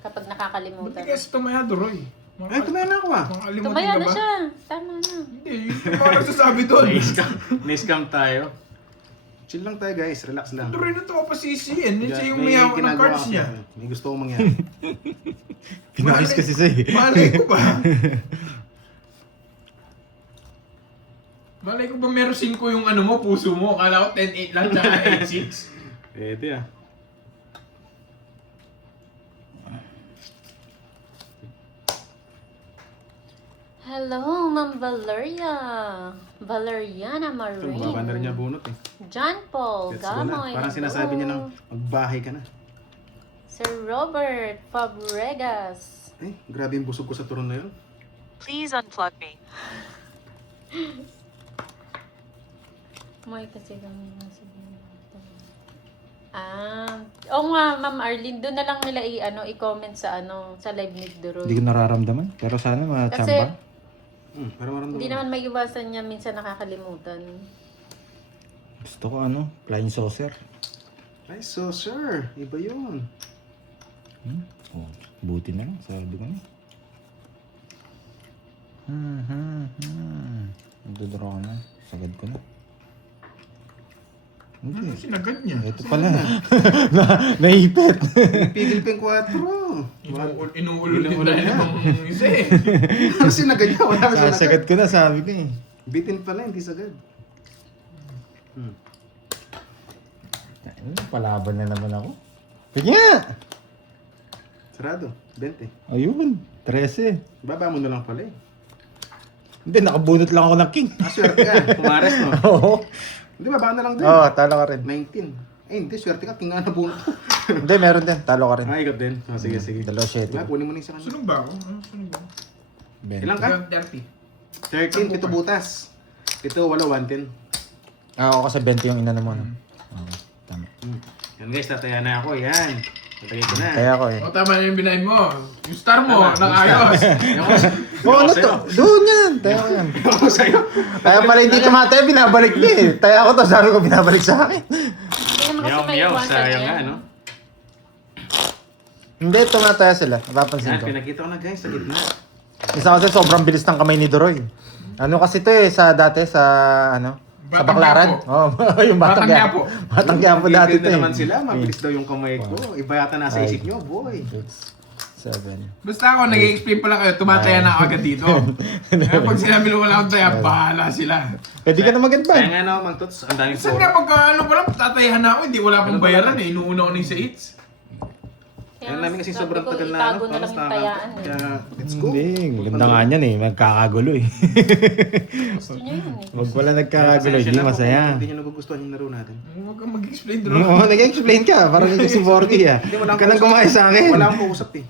Kapag Buti nakakalimutan. kasi tumaya, Doroy. Ay, tumaya na ako ah. Makakalimutin Tumaya ka na ba? siya. Tama na. Hindi, yun yung mga nagsasabi doon. Na-scam tayo. Chill lang tayo guys, relax lang. Doroy na to pa sisiyan. Yan siya yung May may hawak ng ginagawa cards ako. niya. May gusto kong mangyari. Pinakis kasi sa'yo eh. Malay ko ba? Malay ko ba meron 5 yung ano mo, puso mo? Akala ko 10-8 lang, tsaka 8-6. Pwede ah. Hello, Ma'am Valeria. Valeriana Ito, mababa na rin niya Marin. bunot eh. John Paul Let's go na. Gamoy. Parang sinasabi niya ng magbahay ka na. Sir Robert Fabregas. Ay, grabe yung busog ko sa turon na yun. Please unplug me. May kasi kami nasa oo nga, Ma'am Arlene, doon na lang nila i-comment sa sa live ni Duroy. Hindi ko nararamdaman. Pero sana Kasi machamba. Para maramdaman. hindi naman may iwasan niya, minsan nakakalimutan. Gusto ko flying saucer. Ay, so sir, iba yun. Oh, buti na lang, sabi ko na. Nagdodraw ko na. Sagad ko na. Ano Hindi. sinagad niya? Ito pala. Naipit. Pigil pa yung 4. Inuulol din Inuulol tayo niya. ng isa eh. Kasi nagad niya, wala na siya Sagad ko na, sabi ko eh. Bitin pala, hindi sagad. Palaban na naman ako. Sige nga! Sarado, 20. Ayun, 13. Baba mo na lang pala eh. Hindi, nakabunot lang ako ng king. Swerte ka, pumares no. Oo. Hindi, baba na lang din. Oo, talo ka rin. 19. Eh, hindi, swerte ka, king nga na bunot. Hindi, meron din. Talo ka rin. Ikot din. Sige, sige. Dalawa shit. Diba, kunin mo na yung sa kanya. Sunog ba ako? Ano sunog ba? Ilang ka? 30. 13, pito butas. Pito, wala, 110. Ako kasi 20 yung inano mo. No? Oo, tama. Yan guys, tataya na ako, yan. Tatagay ko na. Kaya ako eh. O tama na yung binahin mo. Yung star mo, nang ayos. Oo, ano to? Doon yan. Tayo ko yan. Ako sa'yo. Kaya pala hindi tumatay, binabalik niya eh. Tayo ako to, sabi ko binabalik sa akin. Hindi naman kasi Meow, may meow, iwasan sayang yan. nga, no? Hindi, tumataya sila. Napapansin Yan, ko. pinakita ko na guys, sa gitna. Isa kasi sobrang bilis ng kamay ni Doroy. Ano kasi to eh, sa dati, sa sa Batang Baklaran. Quiapo. Oh, yung Batang Batang Quiapo. Quiapo. Batang Quiapo dati Ipil to na eh. naman sila, mabilis daw yung kamay ko. Iba yata nasa isip nyo, boy. 6, 7. Basta ako, nag-explain pala kayo, tumataya na ako agad dito. Kaya pag sinabi mo wala akong taya, bahala sila. Pwede ka na Kaya mag-advance. nga no, Mang Tots, ang daming Saan puro. nga pagka ano pa lang, tatayahan na ako, hindi wala pang bayaran eh. Inuuna ko na yung sa eats. Kaya namin kasi sabi sobrang ko, tagal na itago na lang yung tayaan eh. Kaya, let's go. Hindi, maganda nga niyan eh. Magkakagulo eh. Gusto niya yun eh. Wag wala Kaya nagkakagulo, pasensya hindi na po masaya. kung Hindi nyo nagugustuhan yung laro natin. Huwag kang mag-explain doon. Oo, nag-explain ka. Parang hindi si Forty ah. wala Huwag ka nang kumain sa akin. Wala akong kausap eh.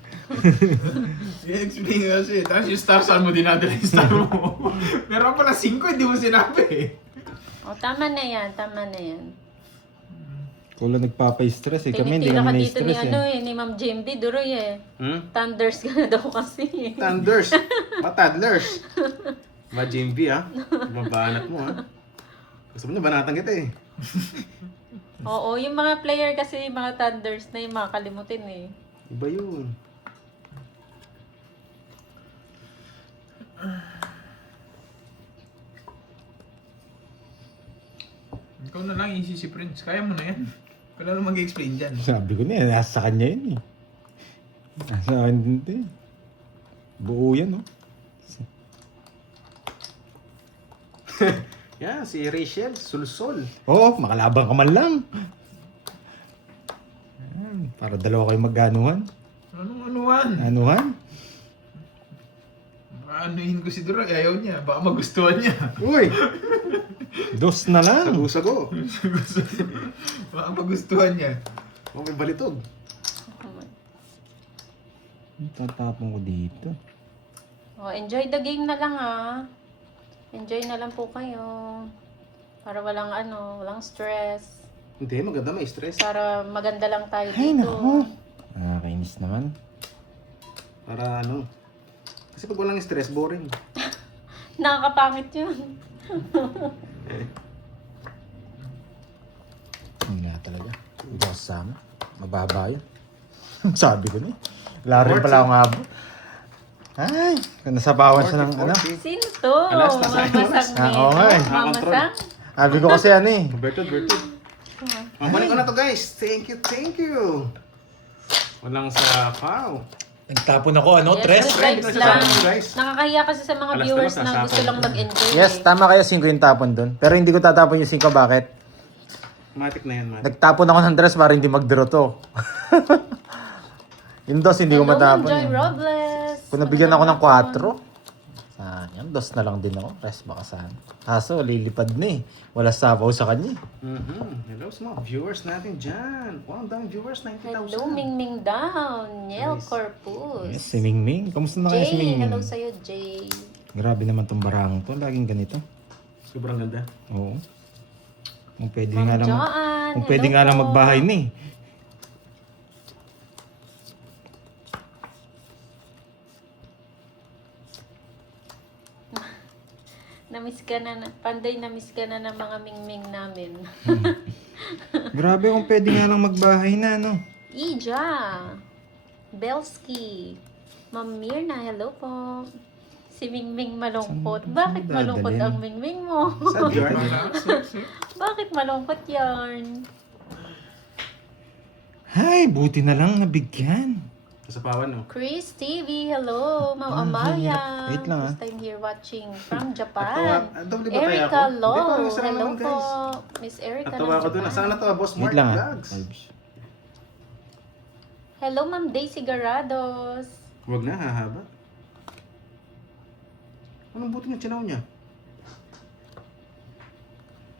I-explain kasi. Tapos yung star, saan mo dinadala yung star mo? Meron pala 5, hindi mo sinabi eh. O, tama na yan, tama na yan. Kulo nagpapa-stress eh. Kami hindi Tinitira ka kami dito ni na-stress eh. ni Ma'am Jimby, Duroy eh. Thunders ka na daw kasi eh. Thunders. Toddlers. Ba Jimby ah. Mabanat mo ah. Gusto mo niya, banatan kita eh. Oo, yung mga player kasi, mga Thunders na yung makakalimutin eh. Iba yun. Ikaw na lang, easy si Prince. Kaya mo na yan. Ikaw na lang mag-explain dyan. Sabi ko na eh, nasa kanya yun eh. Nasa akin din ito eh. Buo yan oh. Yan, si Rachel, Sulsol. Oo, makalabang ka man lang. Ayan, para dalawa kayo magganuhan. Anong anuan? Anuhan? Anuhin ko si Dura, ayaw niya. Baka magustuhan niya. Uy! Dos na lang. Sago-sago. Baka magustuhan niya. Oh, may balitog. Tatapon ko dito. O, enjoy the game na lang ah. Enjoy na lang po kayo. Para walang walang stress. Hindi, maganda may stress. Para maganda lang tayo Ay, dito. naku. Nakakainis naman. Para ano. Kasi pag walang stress, boring. Nakakapangit yun. Hindi nga talaga. Hindi ako sasama. Mababa yun. Sabi ko na eh. Wala rin pala akong habo. Ay, nasabawan siya ng ano. Sino to? Alas, nasa Mamasang oo nga eh. Mamasang? Sabi ko kasi ano eh. Bertod. Mamalik ko na to guys. Thank you. Walang sapaw. Nagtapon ako, Yes, good vibes lang. guys. Nakakahiya kasi sa mga Alas viewers na, na gusto sasapaw. lang mag-enjoy. Yes, eh. tama kaya 5 yung tapon doon. Pero hindi ko tatapon yung 5, bakit? Matik na yan, Matik. Nagtapon ako ng dress para hindi mag-draw to. Yung dos, hindi ko Hello, matapon. Joy eh. Robles. Kung nabigyan ako ng 4, Sayang, dos na lang din ako. Rest baka sana. Kaso, lilipad na eh. Wala sabaw sa kanya. Hello sa mga viewers natin dyan. Wow, ang daming viewers, 90,000. Hello, Mingming Down. Niel Nice. Corpus. Yes, si Mingming. Kamusta na kayo si Jay, Mingming? hello sa'yo, Jay. Grabe naman tong barang to. Laging ganito. Sobrang ganda. Oo. Kung pwede Ma'am nga lang, Joanne, kung pwede hello nga lang po. magbahay na eh. Namiss ka na, Panday, namiss ka na ng mga Mingming namin. Grabe kung pwede nga lang magbahay na, no? Ija, Belsky, Ma'am Mirna, hello po. Si Mingming malungkot. Bakit saan malungkot dadalhin? ang Mingming mo? Sad yarn. Bakit malungkot yarn? Hay, buti na lang nabigyan. Kasapawan, no? Chris TV, hello. Ma'am Ah, Amalia. wait lang, First time here watching from At Japan. doble ba tayo Erica ako? Hindi Law, pa, isa lang hello naman, po. guys. Miss Erica Natawa ng ko dun. Japan. Saan na to? Boss Wait Mark lang Vlogs. Hello, Ma'am Daisy Garados. Huwag na, hahaba. Anong buti niya? Chinaw niya.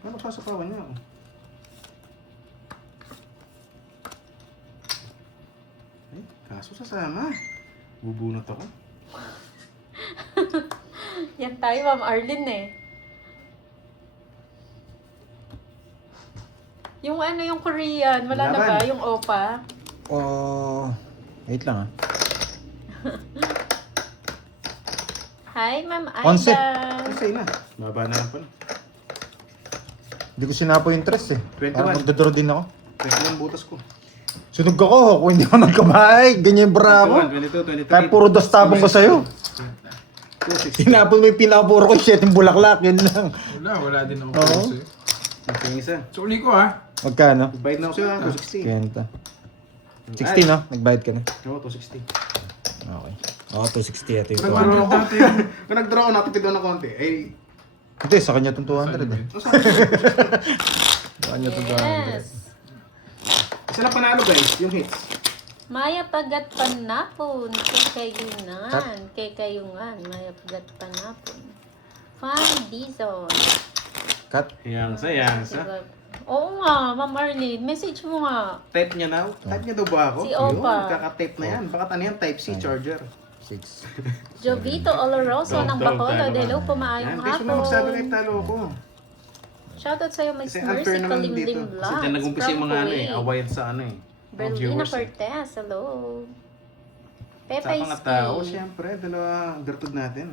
Ano sasapawan niya? Oh. Ay, kaso sasama. Bubunot ako. Yan tayo, Ma'am Arlene eh. Yung ano, yung Korean, wala na Laban. ba? Yung OPA? Oh, wait lang ah. Hi, Ma'am Onse. Aida. Kasi na. Baba na lang pala. Hindi ko sinapo yung tres eh. 21. Parang magdodraw din ako. Kasi lang butas ko. Sunog ako kung hindi ako nagkabahay. Ganyan yung bravo. 22, 23. Kaya puro dos tapong ko sa'yo. 260. Tinapon mo yung pinapuro ko, shit, yung bulaklak, yun lang. Wala din ako Oo. puso eh. Ang isa. Suli ko ah. Magkano? Nagbayad na ako sa'yo, 260. Kenta. 60 no? Nagbayad ka na. Oo, 260. Okay. Oo, 260 ito yung Kung 200. nag-draw ako, kung nag-draw ako, natipid ako ng konti. Eh, Hindi, sa kanya itong 200 eh. Sa kanya itong 200. Yes. isa lang panalo guys, yung hits. Maya pagat panapon, kay kayunan, kay kayungan, maya pagat panapon. Fan Dizon. Cut. Yang sa. Oo nga, Ma'am Arlene, message mo nga. Type niya na. Type niya daw ba ako? Si Opa. Yun, kaka-tape na yan. Bakit ano yan? Type C charger. 6. Jovito Oloroso ng Bacolod, hello po, Yan, maayong guys, na magsabi hapon. kahit talo ko. Shoutout sa'yo, Miss Kasi Mercy unfair naman dito. Kalimlim Kasi Vlogs dyan nag-umpisa yung from mga ano eh, Kuwait. awayad sa ano eh. mga Berlina viewers eh. Cortez, hello. Sa Pepe mga tao, syempre, dalawa gertod natin.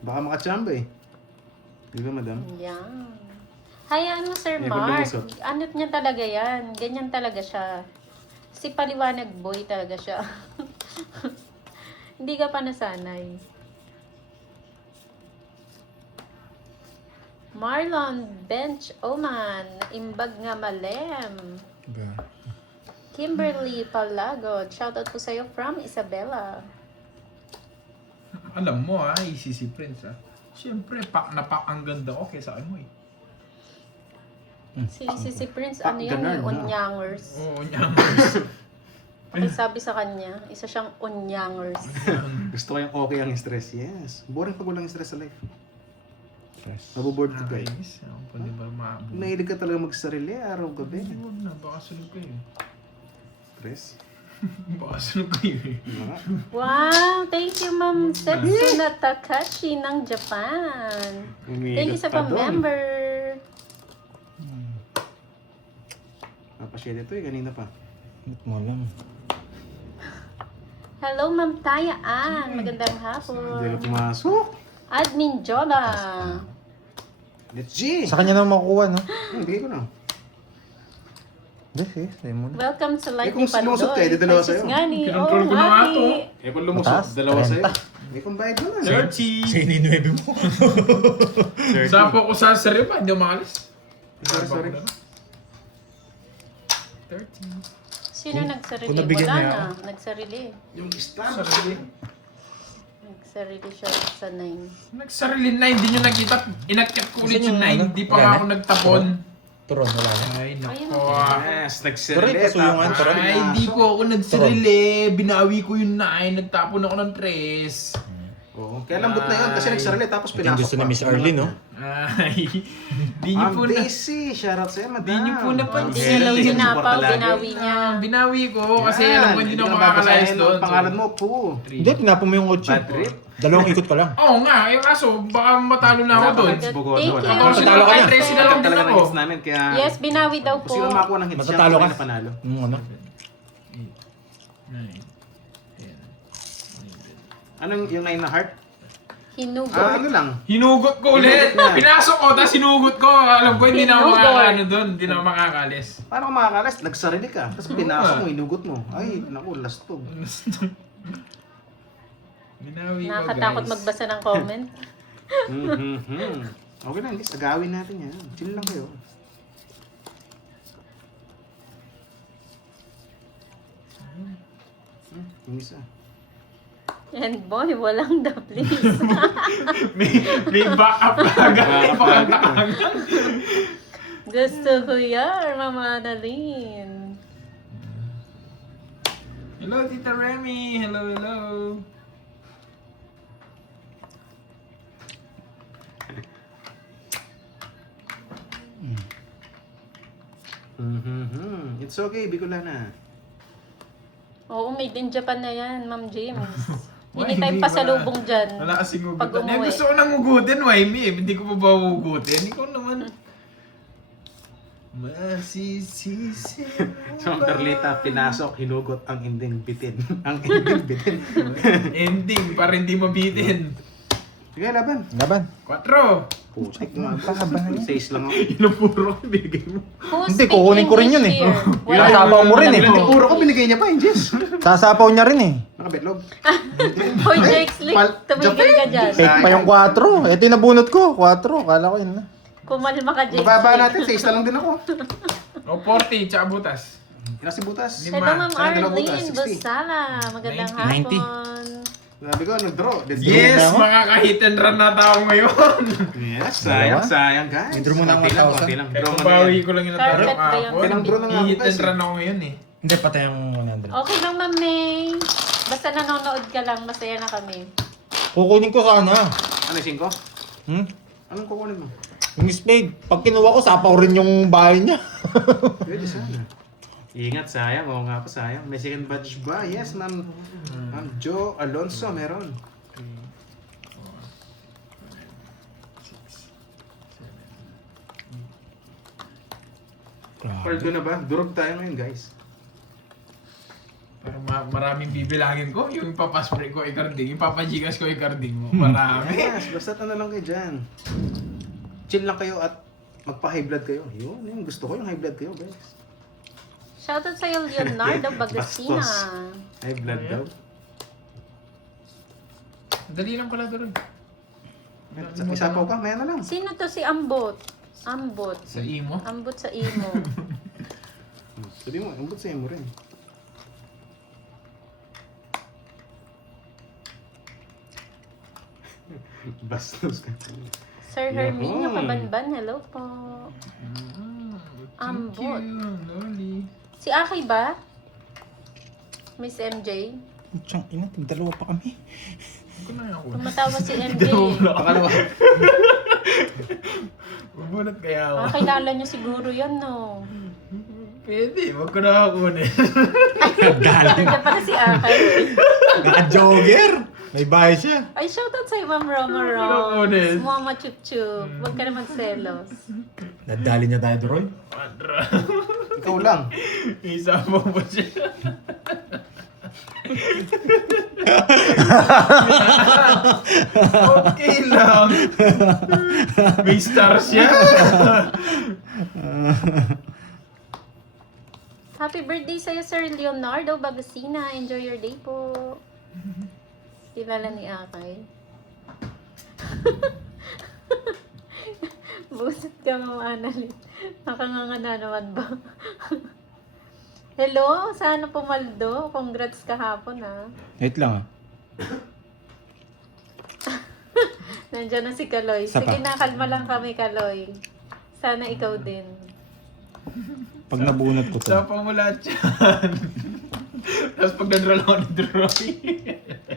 Baka makachamba eh. Di ba, madam? Yan. Hayaan mo, Sir Eh, Mark. paglumusot. Anot niya talaga yan. Ganyan talaga siya. Si paliwanag boy talaga siya. Hindi ka pa nasanay. Marlon Bench Oman. Imbag nga malem. Kimberly Palagod. Shoutout po sa'yo from Isabela. Alam mo ah, easy si Prince ah. Siyempre, pak na pak ang ganda ko kaysa ano eh. Si Prince, Pak ano yan ganun, eh, no? unyangers. Oo, nyangers. Pakisabi sa kanya, isa siyang unyangers. Gusto ko yung okay ang stress. Yes. Boring pag walang stress sa life. Naboboard ka guys. Nakainis. Ako pa di ba maabot? Nahilig ka talaga magsarili araw-gabi. Huwag na, baka sunod kayo. Stress. Baka sunod kayo eh. Mga. Wow! Thank you, Ma'am Setsuna Takashi ng Japan. Thank you sa pang-member. Napashare ito eh, kanina pa. Ba't mo alam? Hello, Ma'am Taya Ann. Magandang Hindi hapon. na pumasok. Admin Jola. Let's G! Sa kanya naman makukuha, no? Hindi ko na. Hindi, sige. Sa'yo muna. Welcome to Live kung ni Pandoy. lumusot kayo, di dalawa sa'yo. Nga ni. Kinontrol ko na nga to. Eh kung lumusot, Mataas, dalawa 30. sa'yo. Eh kung bayad mo na. 30! Sa'yo na yung 9 mo. Sapo ko sa sarili pa, hindi ako makalis. Sorry. 30. Sino nagsarili? kung nabigyan Wala niya na. Nagsarili. Yung stamp. Nagsarili siya sa 9. Nagsarili na, hindi nyo nakita. Inakyat ko ulit Gusto yung nyo, 9. ano? Hindi pa Wala nga na? ako nagtapon. Turon, wala na. Ay, Ayun. nako ah. Yes, Turon, nagsarili. pasuyungan, tapos turon. Ay, pinasok. hindi po ako nagsarili. Binawi ko yung 9. Nagtapon ako ng 3. Oo. Kaya lambot na yun kasi nagsarili tapos Ito yung pinasok gusto pa. ni Miss Arlie, no? Ay, di niyo Ma'am po na... Daisy, shoutout sa'yo, madam. Di niyo po napansin. Hindi niya lang Thank you, sinapaw, support lagi. binawi niya. Binawi ko kasi Yan, alam ko hindi na ko makakalayas babasahin doon. ang pangalan mo, po. Hindi, tinapon mo yung 8. Bad trip. Dalawang ikot ka lang. Oo nga, yung kaso, baka matalo na ako doon. Thank Bogor, you. wala. Tapos Matatalo ka na. 13 na lang din Talaga ng ako. hits namin, kaya... Yes, binawi daw Kung sino po. makakuha ng hits siya, Matatalo ka. na panalo. Ano? 9, 10, Anong yung 9 na heart? Hinugot. Ano lang? Hinugot ko ulit! Hinugot na. Pinasok ko, tapos hinugot ko. Alam ko, hindi na ako Hinugot. makakaano doon. Hindi na ako makakalis. Paano ka makakalas? Nagsarili ka. Tapos pinasok mo, hinugot mo. Ay, naku, lastog. Binawi ko, Nakakatakot guys. magbasa ng comment. Okay lang, guys. Agawin natin yan. Chill lang kayo. Yung isa. And boy, walang the please. may backup agad. Pakanta agad. Gusto ko yan, Mama Annalyn. Hello, Tita Remy. Hello, hello. It's okay, Bicolana. Oo, made in Japan na yan, Ma'am James. Why, Anytime hindi pa sa wala. lubong dyan. Wala kasing Pag hugutan. Eh, umuwi. gusto ko nang hugutin, Waimi. Hindi ko pa ba hugutin? Ikaw naman. Masisisi mo So, ang ba? Carlita, pinasok, hinugot ang ending bitin. Ang ending bitin. Ending, para hindi mabitin. Sige, laban. Laban. 4. Putik mo. 6 lang ako. Yun ang puro ko binigay mo. Who's Hindi, speaking kukunin ko rin yun English eh. here? Wala. Sasapaw mo rin eh. Hindi, puro ko binigay niya pa, Anges. Sasapaw niya rin eh. Nakabetlog. Hoy, Jake Slick, tumigil ka dyan. Fake pa yung 4. Eh, tinabunot ko. 4. Kala ko yun na. Kumalma ka, Jake Mababa Slick. natin, 6 na lang din ako. O, 40, tsaka butas. Ilang si Butas? Lima. Hello, Ma'am Saan dalawa butas? Arlene 60. Busala. Magandang 90. hapon. Sabi ko, nag-draw. Let's go. Yes, ako? makaka-hit and run na tao ngayon. Yes, sayang guys. Withdraw mo na ang Konti lang, 1,000. konti lang. Kaya Draw mo na pabawi yan. ko lang yung Carpet nataro ba yun? kahapon. Kailang draw na nga ako, I-hit and guys, run ako ngayon eh. Hindi, patay yung 100. Okay lang, Ma'am May. Basta nanonood ka lang, masaya na kami. Kukunin ko sana. Ano yung 5? Hmm? Anong kukunin mo? Yung spade. Pag kinuha ko, sapaw rin yung bahay niya. Pwede sana. Ingat, sayang. Oo nga pa, sayang. May second badge ba? Yes, Ma'am. Ma'am Jo Alonso, meron. 4, 2 na ba? Durog tayo ngayon, guys. Para maraming bibilangin ko. Yung papaspray ko, ikarding. Yung papajigas ko, ikarding mo. Marami. Yes, basta ano lang kayo dyan. Chill lang kayo at magpa-high blood kayo. Yun, yung gusto ko yung high blood kayo, guys. Shoutout sa'yo, Leonardo Bagasina. High blood daw. Dali lang pala doon. Isapaw ka, maya na lang. Sino to si Ambot? Ambot. Sa imo. Ambot sa imo. Sabi mo, ambot sa'yo mo rin. Bastos ka. Sir Herminio Yun. Kabanban, hello po. Thank Ambot. you, Loli. Si Aki ba? Miss MJ? Tiyang ina, dalawa pa kami. Huwag ko na ako. Tumatawa si MJ. Pangalawa. Bubunot kaya ako. Kakilala niyo siguro yan, no? Pwede, huwag ko na kukunin. Galing. Nandiyan pala si Aki. Naka-jogger. May bahay siya. Ay, shoutout sa'yo, Ma'am Roma Pinakunin. Rose. Mama Chup Chup. Huwag ka na magselos. Nadali niya tayo, Droy. Padra. Ikaw lang. Isa mo pa siya. Okay lang. May star siya. Happy birthday sa'yo, Sir Leonardo Bagasina. Enjoy your day po. Kilala ni Akay. Buset ka, Ma'am Annalyn. Nakanganga na naman ba? Hello, sana pumaldo. Congrats kahapon, ha. Wait lang ah. Nandiyan na si Kaloy. Isa Sige pa. na, kalma lang kami, Kaloy. Sana ikaw din. Pag nabunot ko to. Sapa mo lahat yan. Tapos pag nadraw lang ako ng drawing.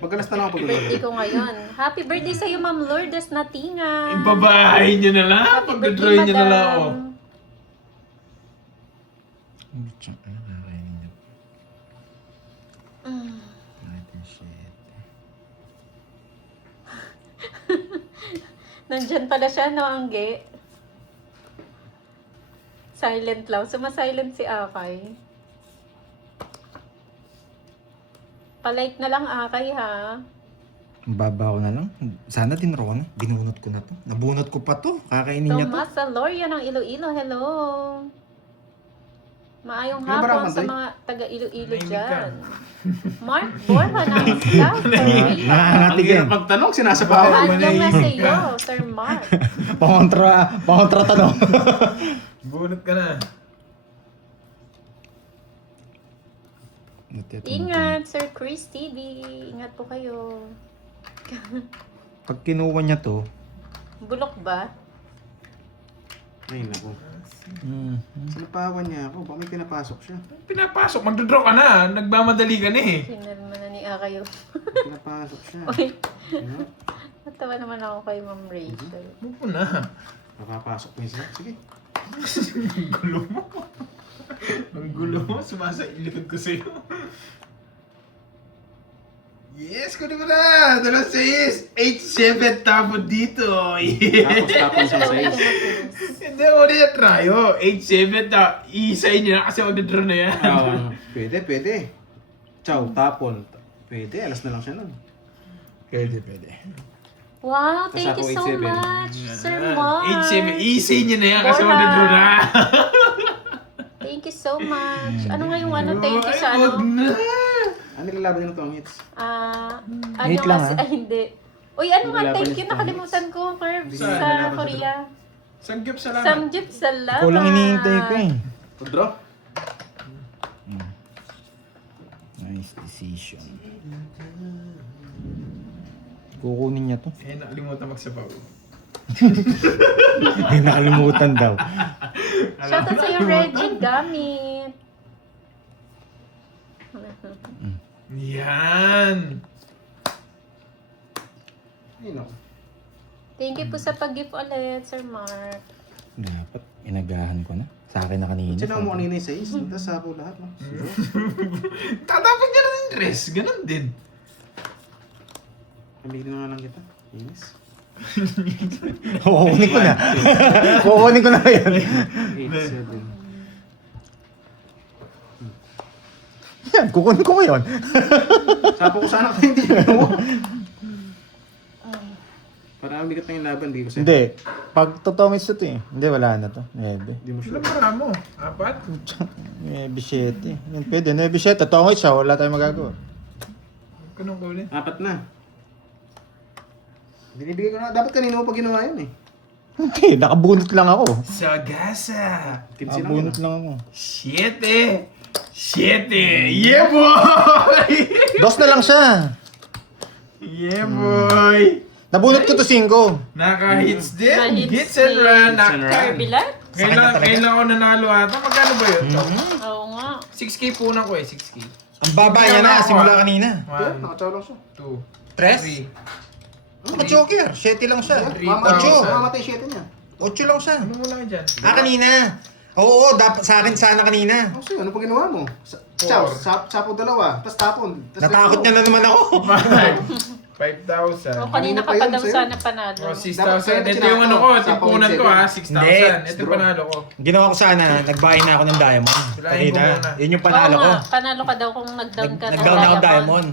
Magalas na lang ako Birthday pag-draw. ko ngayon. Happy birthday sa'yo, Ma'am Lourdes Natinga. Ibabahin nyo na lang. Happy Pagdodrawin birthday, nyo na lang ako. madam. Nakakainin niyo. Mm. Natin shit. Nandyan pala siya, no, Angge? Silent lang. Sumasilent si Akay. Palike na lang, Akay, ha? Ang baba ko na lang. Sana din raw na. Binunot ko na to. Nabunot ko pa to. Kakainin niya to. Tomas Saloria ng Iloilo, hello! Maayong Ano ba hapon naman, sa Day? mga taga-Iloilo Nahimik ka. dyan. Mark Borja ng South Korea. Ang Nakakangati hirap din. magtanong, sinasabaw. Anyong na manahimik sa'yo, ka. Sir Mark. Pangontra tanong. Bunot ka na. Ingat, Sir Chris TV. Ingat po kayo. Pag kinuha niya to, Bulok ba? Ay, naku. Sinapawan niya ako. Baka may pinapasok siya. Pinapasok. Magdodraw ka na. Nagmamadali ka na eh. Sinarma na ni Akayo. Pinapasok siya. Uy, Ano? natawa naman ako kay Ma'am Rachel. Huwag mo na. Nakapasok mo siya. Sige. Ang gulo mo. Ang gulo mo. Sumasailipad ko sa'yo. Yes, kunin mo na! 2-6! 8-7 tapon dito! Yeah. Tapos sa size. Hindi ako na yung try. 8-7 ta. Isayin niyo na kasi mag-draw na yan. Pwede. Ciao, tapon. Pwede, alas na lang siya nun. Pwede. Wow, thank you Tapos so ako 8-7. much, Sir Mark. 8-7. Isayin niyo na yan kasi Bora. mag-draw na. Thank you so much. Ano nga yung ano, thank you sa Ay, wag ano? na. Ano nilalaban niyo na to ang hits? Ano Wait lang, nga, hindi. Uy, ano nga, Nilalaban thank niya you, sa nakalimutan ko, Curbs, Hindi niya sa nilalaban sa Korea. Sanggip salamat. Samjip, salamat. ikaw lang hinihintay ko eh. Pag-draw? Nice decision. Kukunin niya to. Eh, nakalimutan magsabaw. Ay, nakalimutan daw. Shoutout sa'yo, Reggie Gamit. Yan. Ay, naku. Thank you po sa pag-gift ulit, Sir Mark. Dapat, inagahan ko na. Sa akin na kanina. Sinaw mo kanina yung size. Tapos sapo lahat, no? Tatapos niya na yung dress. Ganon din. Pamili na nga lang kita. Inis. Kukunin ko na. Kukunin ko na yan. 8-7. Yan, kukunin ko ngayon. Sapo ko sana kayo hindi mo. Para bigat na yung laban, di ko siya. Hindi. Pag totomis to eh. Hindi, wala na to. 9. Hindi mo Ilang sure. para mo? 4? 9-7. Yan, pwede. 9-7. Totomis siya. Wala tayong magagawa. Kanong kunin? 4 na. Binibigay ko na. Dapat kanina mo pa ginawa yun eh. Hindi, nakabunot lang ako. Sagasa. Kimsi lang yun. Nakabunot lang ako. 7. Yeah, boy! Dos na lang siya. Yeah, boy! Nabunot ko to 5. Naka-hits din. Na-hits Hits and din. run. Hits and run. Carbilat? Kailan ko nanalo ata? Magkano ba yun? Oo nga. 6K po na ko eh. 6K. Ang baba niya na, simula kanina. Ito, nakatawa lang siya. 2, 3? 3. Ano ka joker? 7 lang siya. 3,000. Mamatay siya niya. 8 lang siya. Ano mo lang dyan? Kanina. Oo, dapat sa akin sana kanina. Oh, sige, ano pa ginawa mo? Ciao, sapo 2, tapos tapon. Natakot niya na naman ako. 5,000. O, kanina ka pa pa yun daw sa'yo? sana panalo. O, Dapat 6,000. sa'yo Ito na yung ano ko, sa timpunan ko ha, 6,000. Hindi. Ito yung panalo ko. Ginawa ko sana, nagbayad na ako ng diamond. Sulayin ko Kanina, muna. yun yung panalo Oo ko. nga, panalo ka daw kung nag-down ka Nag-down na ako ng diamond.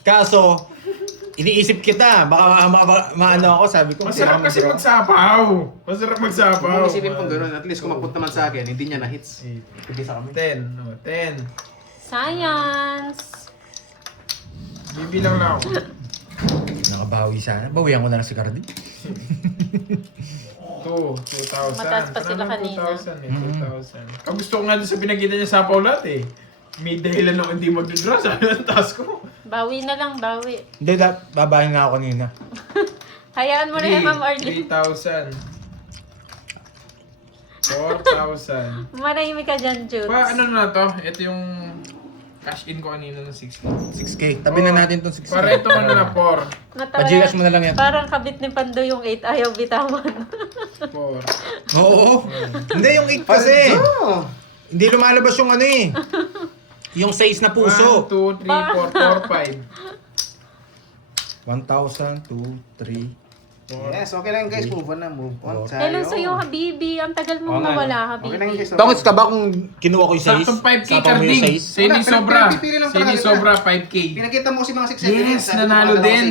Kaso, iniisip kita, baka maano ako, sabi ko. Masarap kasi mag-draw. magsapaw. Masarap magsapaw. Kung isipin pong gano'n, at least kung mapunta man sa akin, hindi niya na-hits. Hindi sa kami. 10. No, 10. Science! Bibilang lang ako. Nakabawi sana. Bawihan ko na lang si Cardi. 2,000. Mataas pa sila Parang kanina. 2,000 eh, 2,000. Ang gusto ko nga doon sa pinagkita niya sa paulat eh. May dahilan ako hindi magdodraw sa task ko. Bawi na lang, bawi. Hindi, babahin nga ako kanina. Hayaan mo na yan, Ma'am Arlene. 3,000. 4,000. Manahimik ka dyan, Judes. Pa, ano na to? Ito yung Cash in ko kanina ng 6K. 6K. Tabi na natin tong 6K. Para ito ano na, 4. Pa-Gcash mo na lang yan. Parang kabit ni Pando yung 8, ayaw bitawan. 4. Oo. Hindi, yung 8 kasi. Oh! Hindi lumalabas yung ano eh. Yung 6 na puso. 1, 2, 3, 4, 4, 5. 1,000, 2, 3. Yes, okay lang guys. Move on na. Move on tayo. Hello sa'yo, Habibi. Ang tagal Oo mong nga, nawala, no? Habibi. Okay lang guys. Tongits ka ba kung kinuha ko yung 6? Saktong 5K Sapa mo yung carding. 6? Sa hindi Wala, sobra. pinagpipili lang Sa hindi talaga. sobra, 5K. Pinakita mo kasi mga 6 Yes, nanalo din.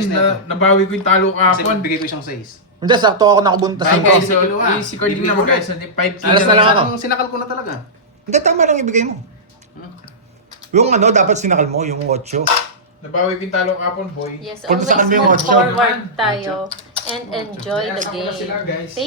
Nabawi ko yung talo Kasi kahapon. bigay ko siyang 6. Hindi, sakto ako nakabunta sa Ay, Okay, guys, sige, so, kinuha. si carding Bibigay naman ko guys. 5K Alas na lang ako. Sinakal ko na talaga. Hindi, tama lang ibigay mo. Yung ano, dapat sinakal mo, yung 8. Nabawi ko yung talo kahapon, boy. Yes, Punta sa always kanya yung move otso. forward tayo and enjoy the Kaya sa ko na game. sila, guys. Thank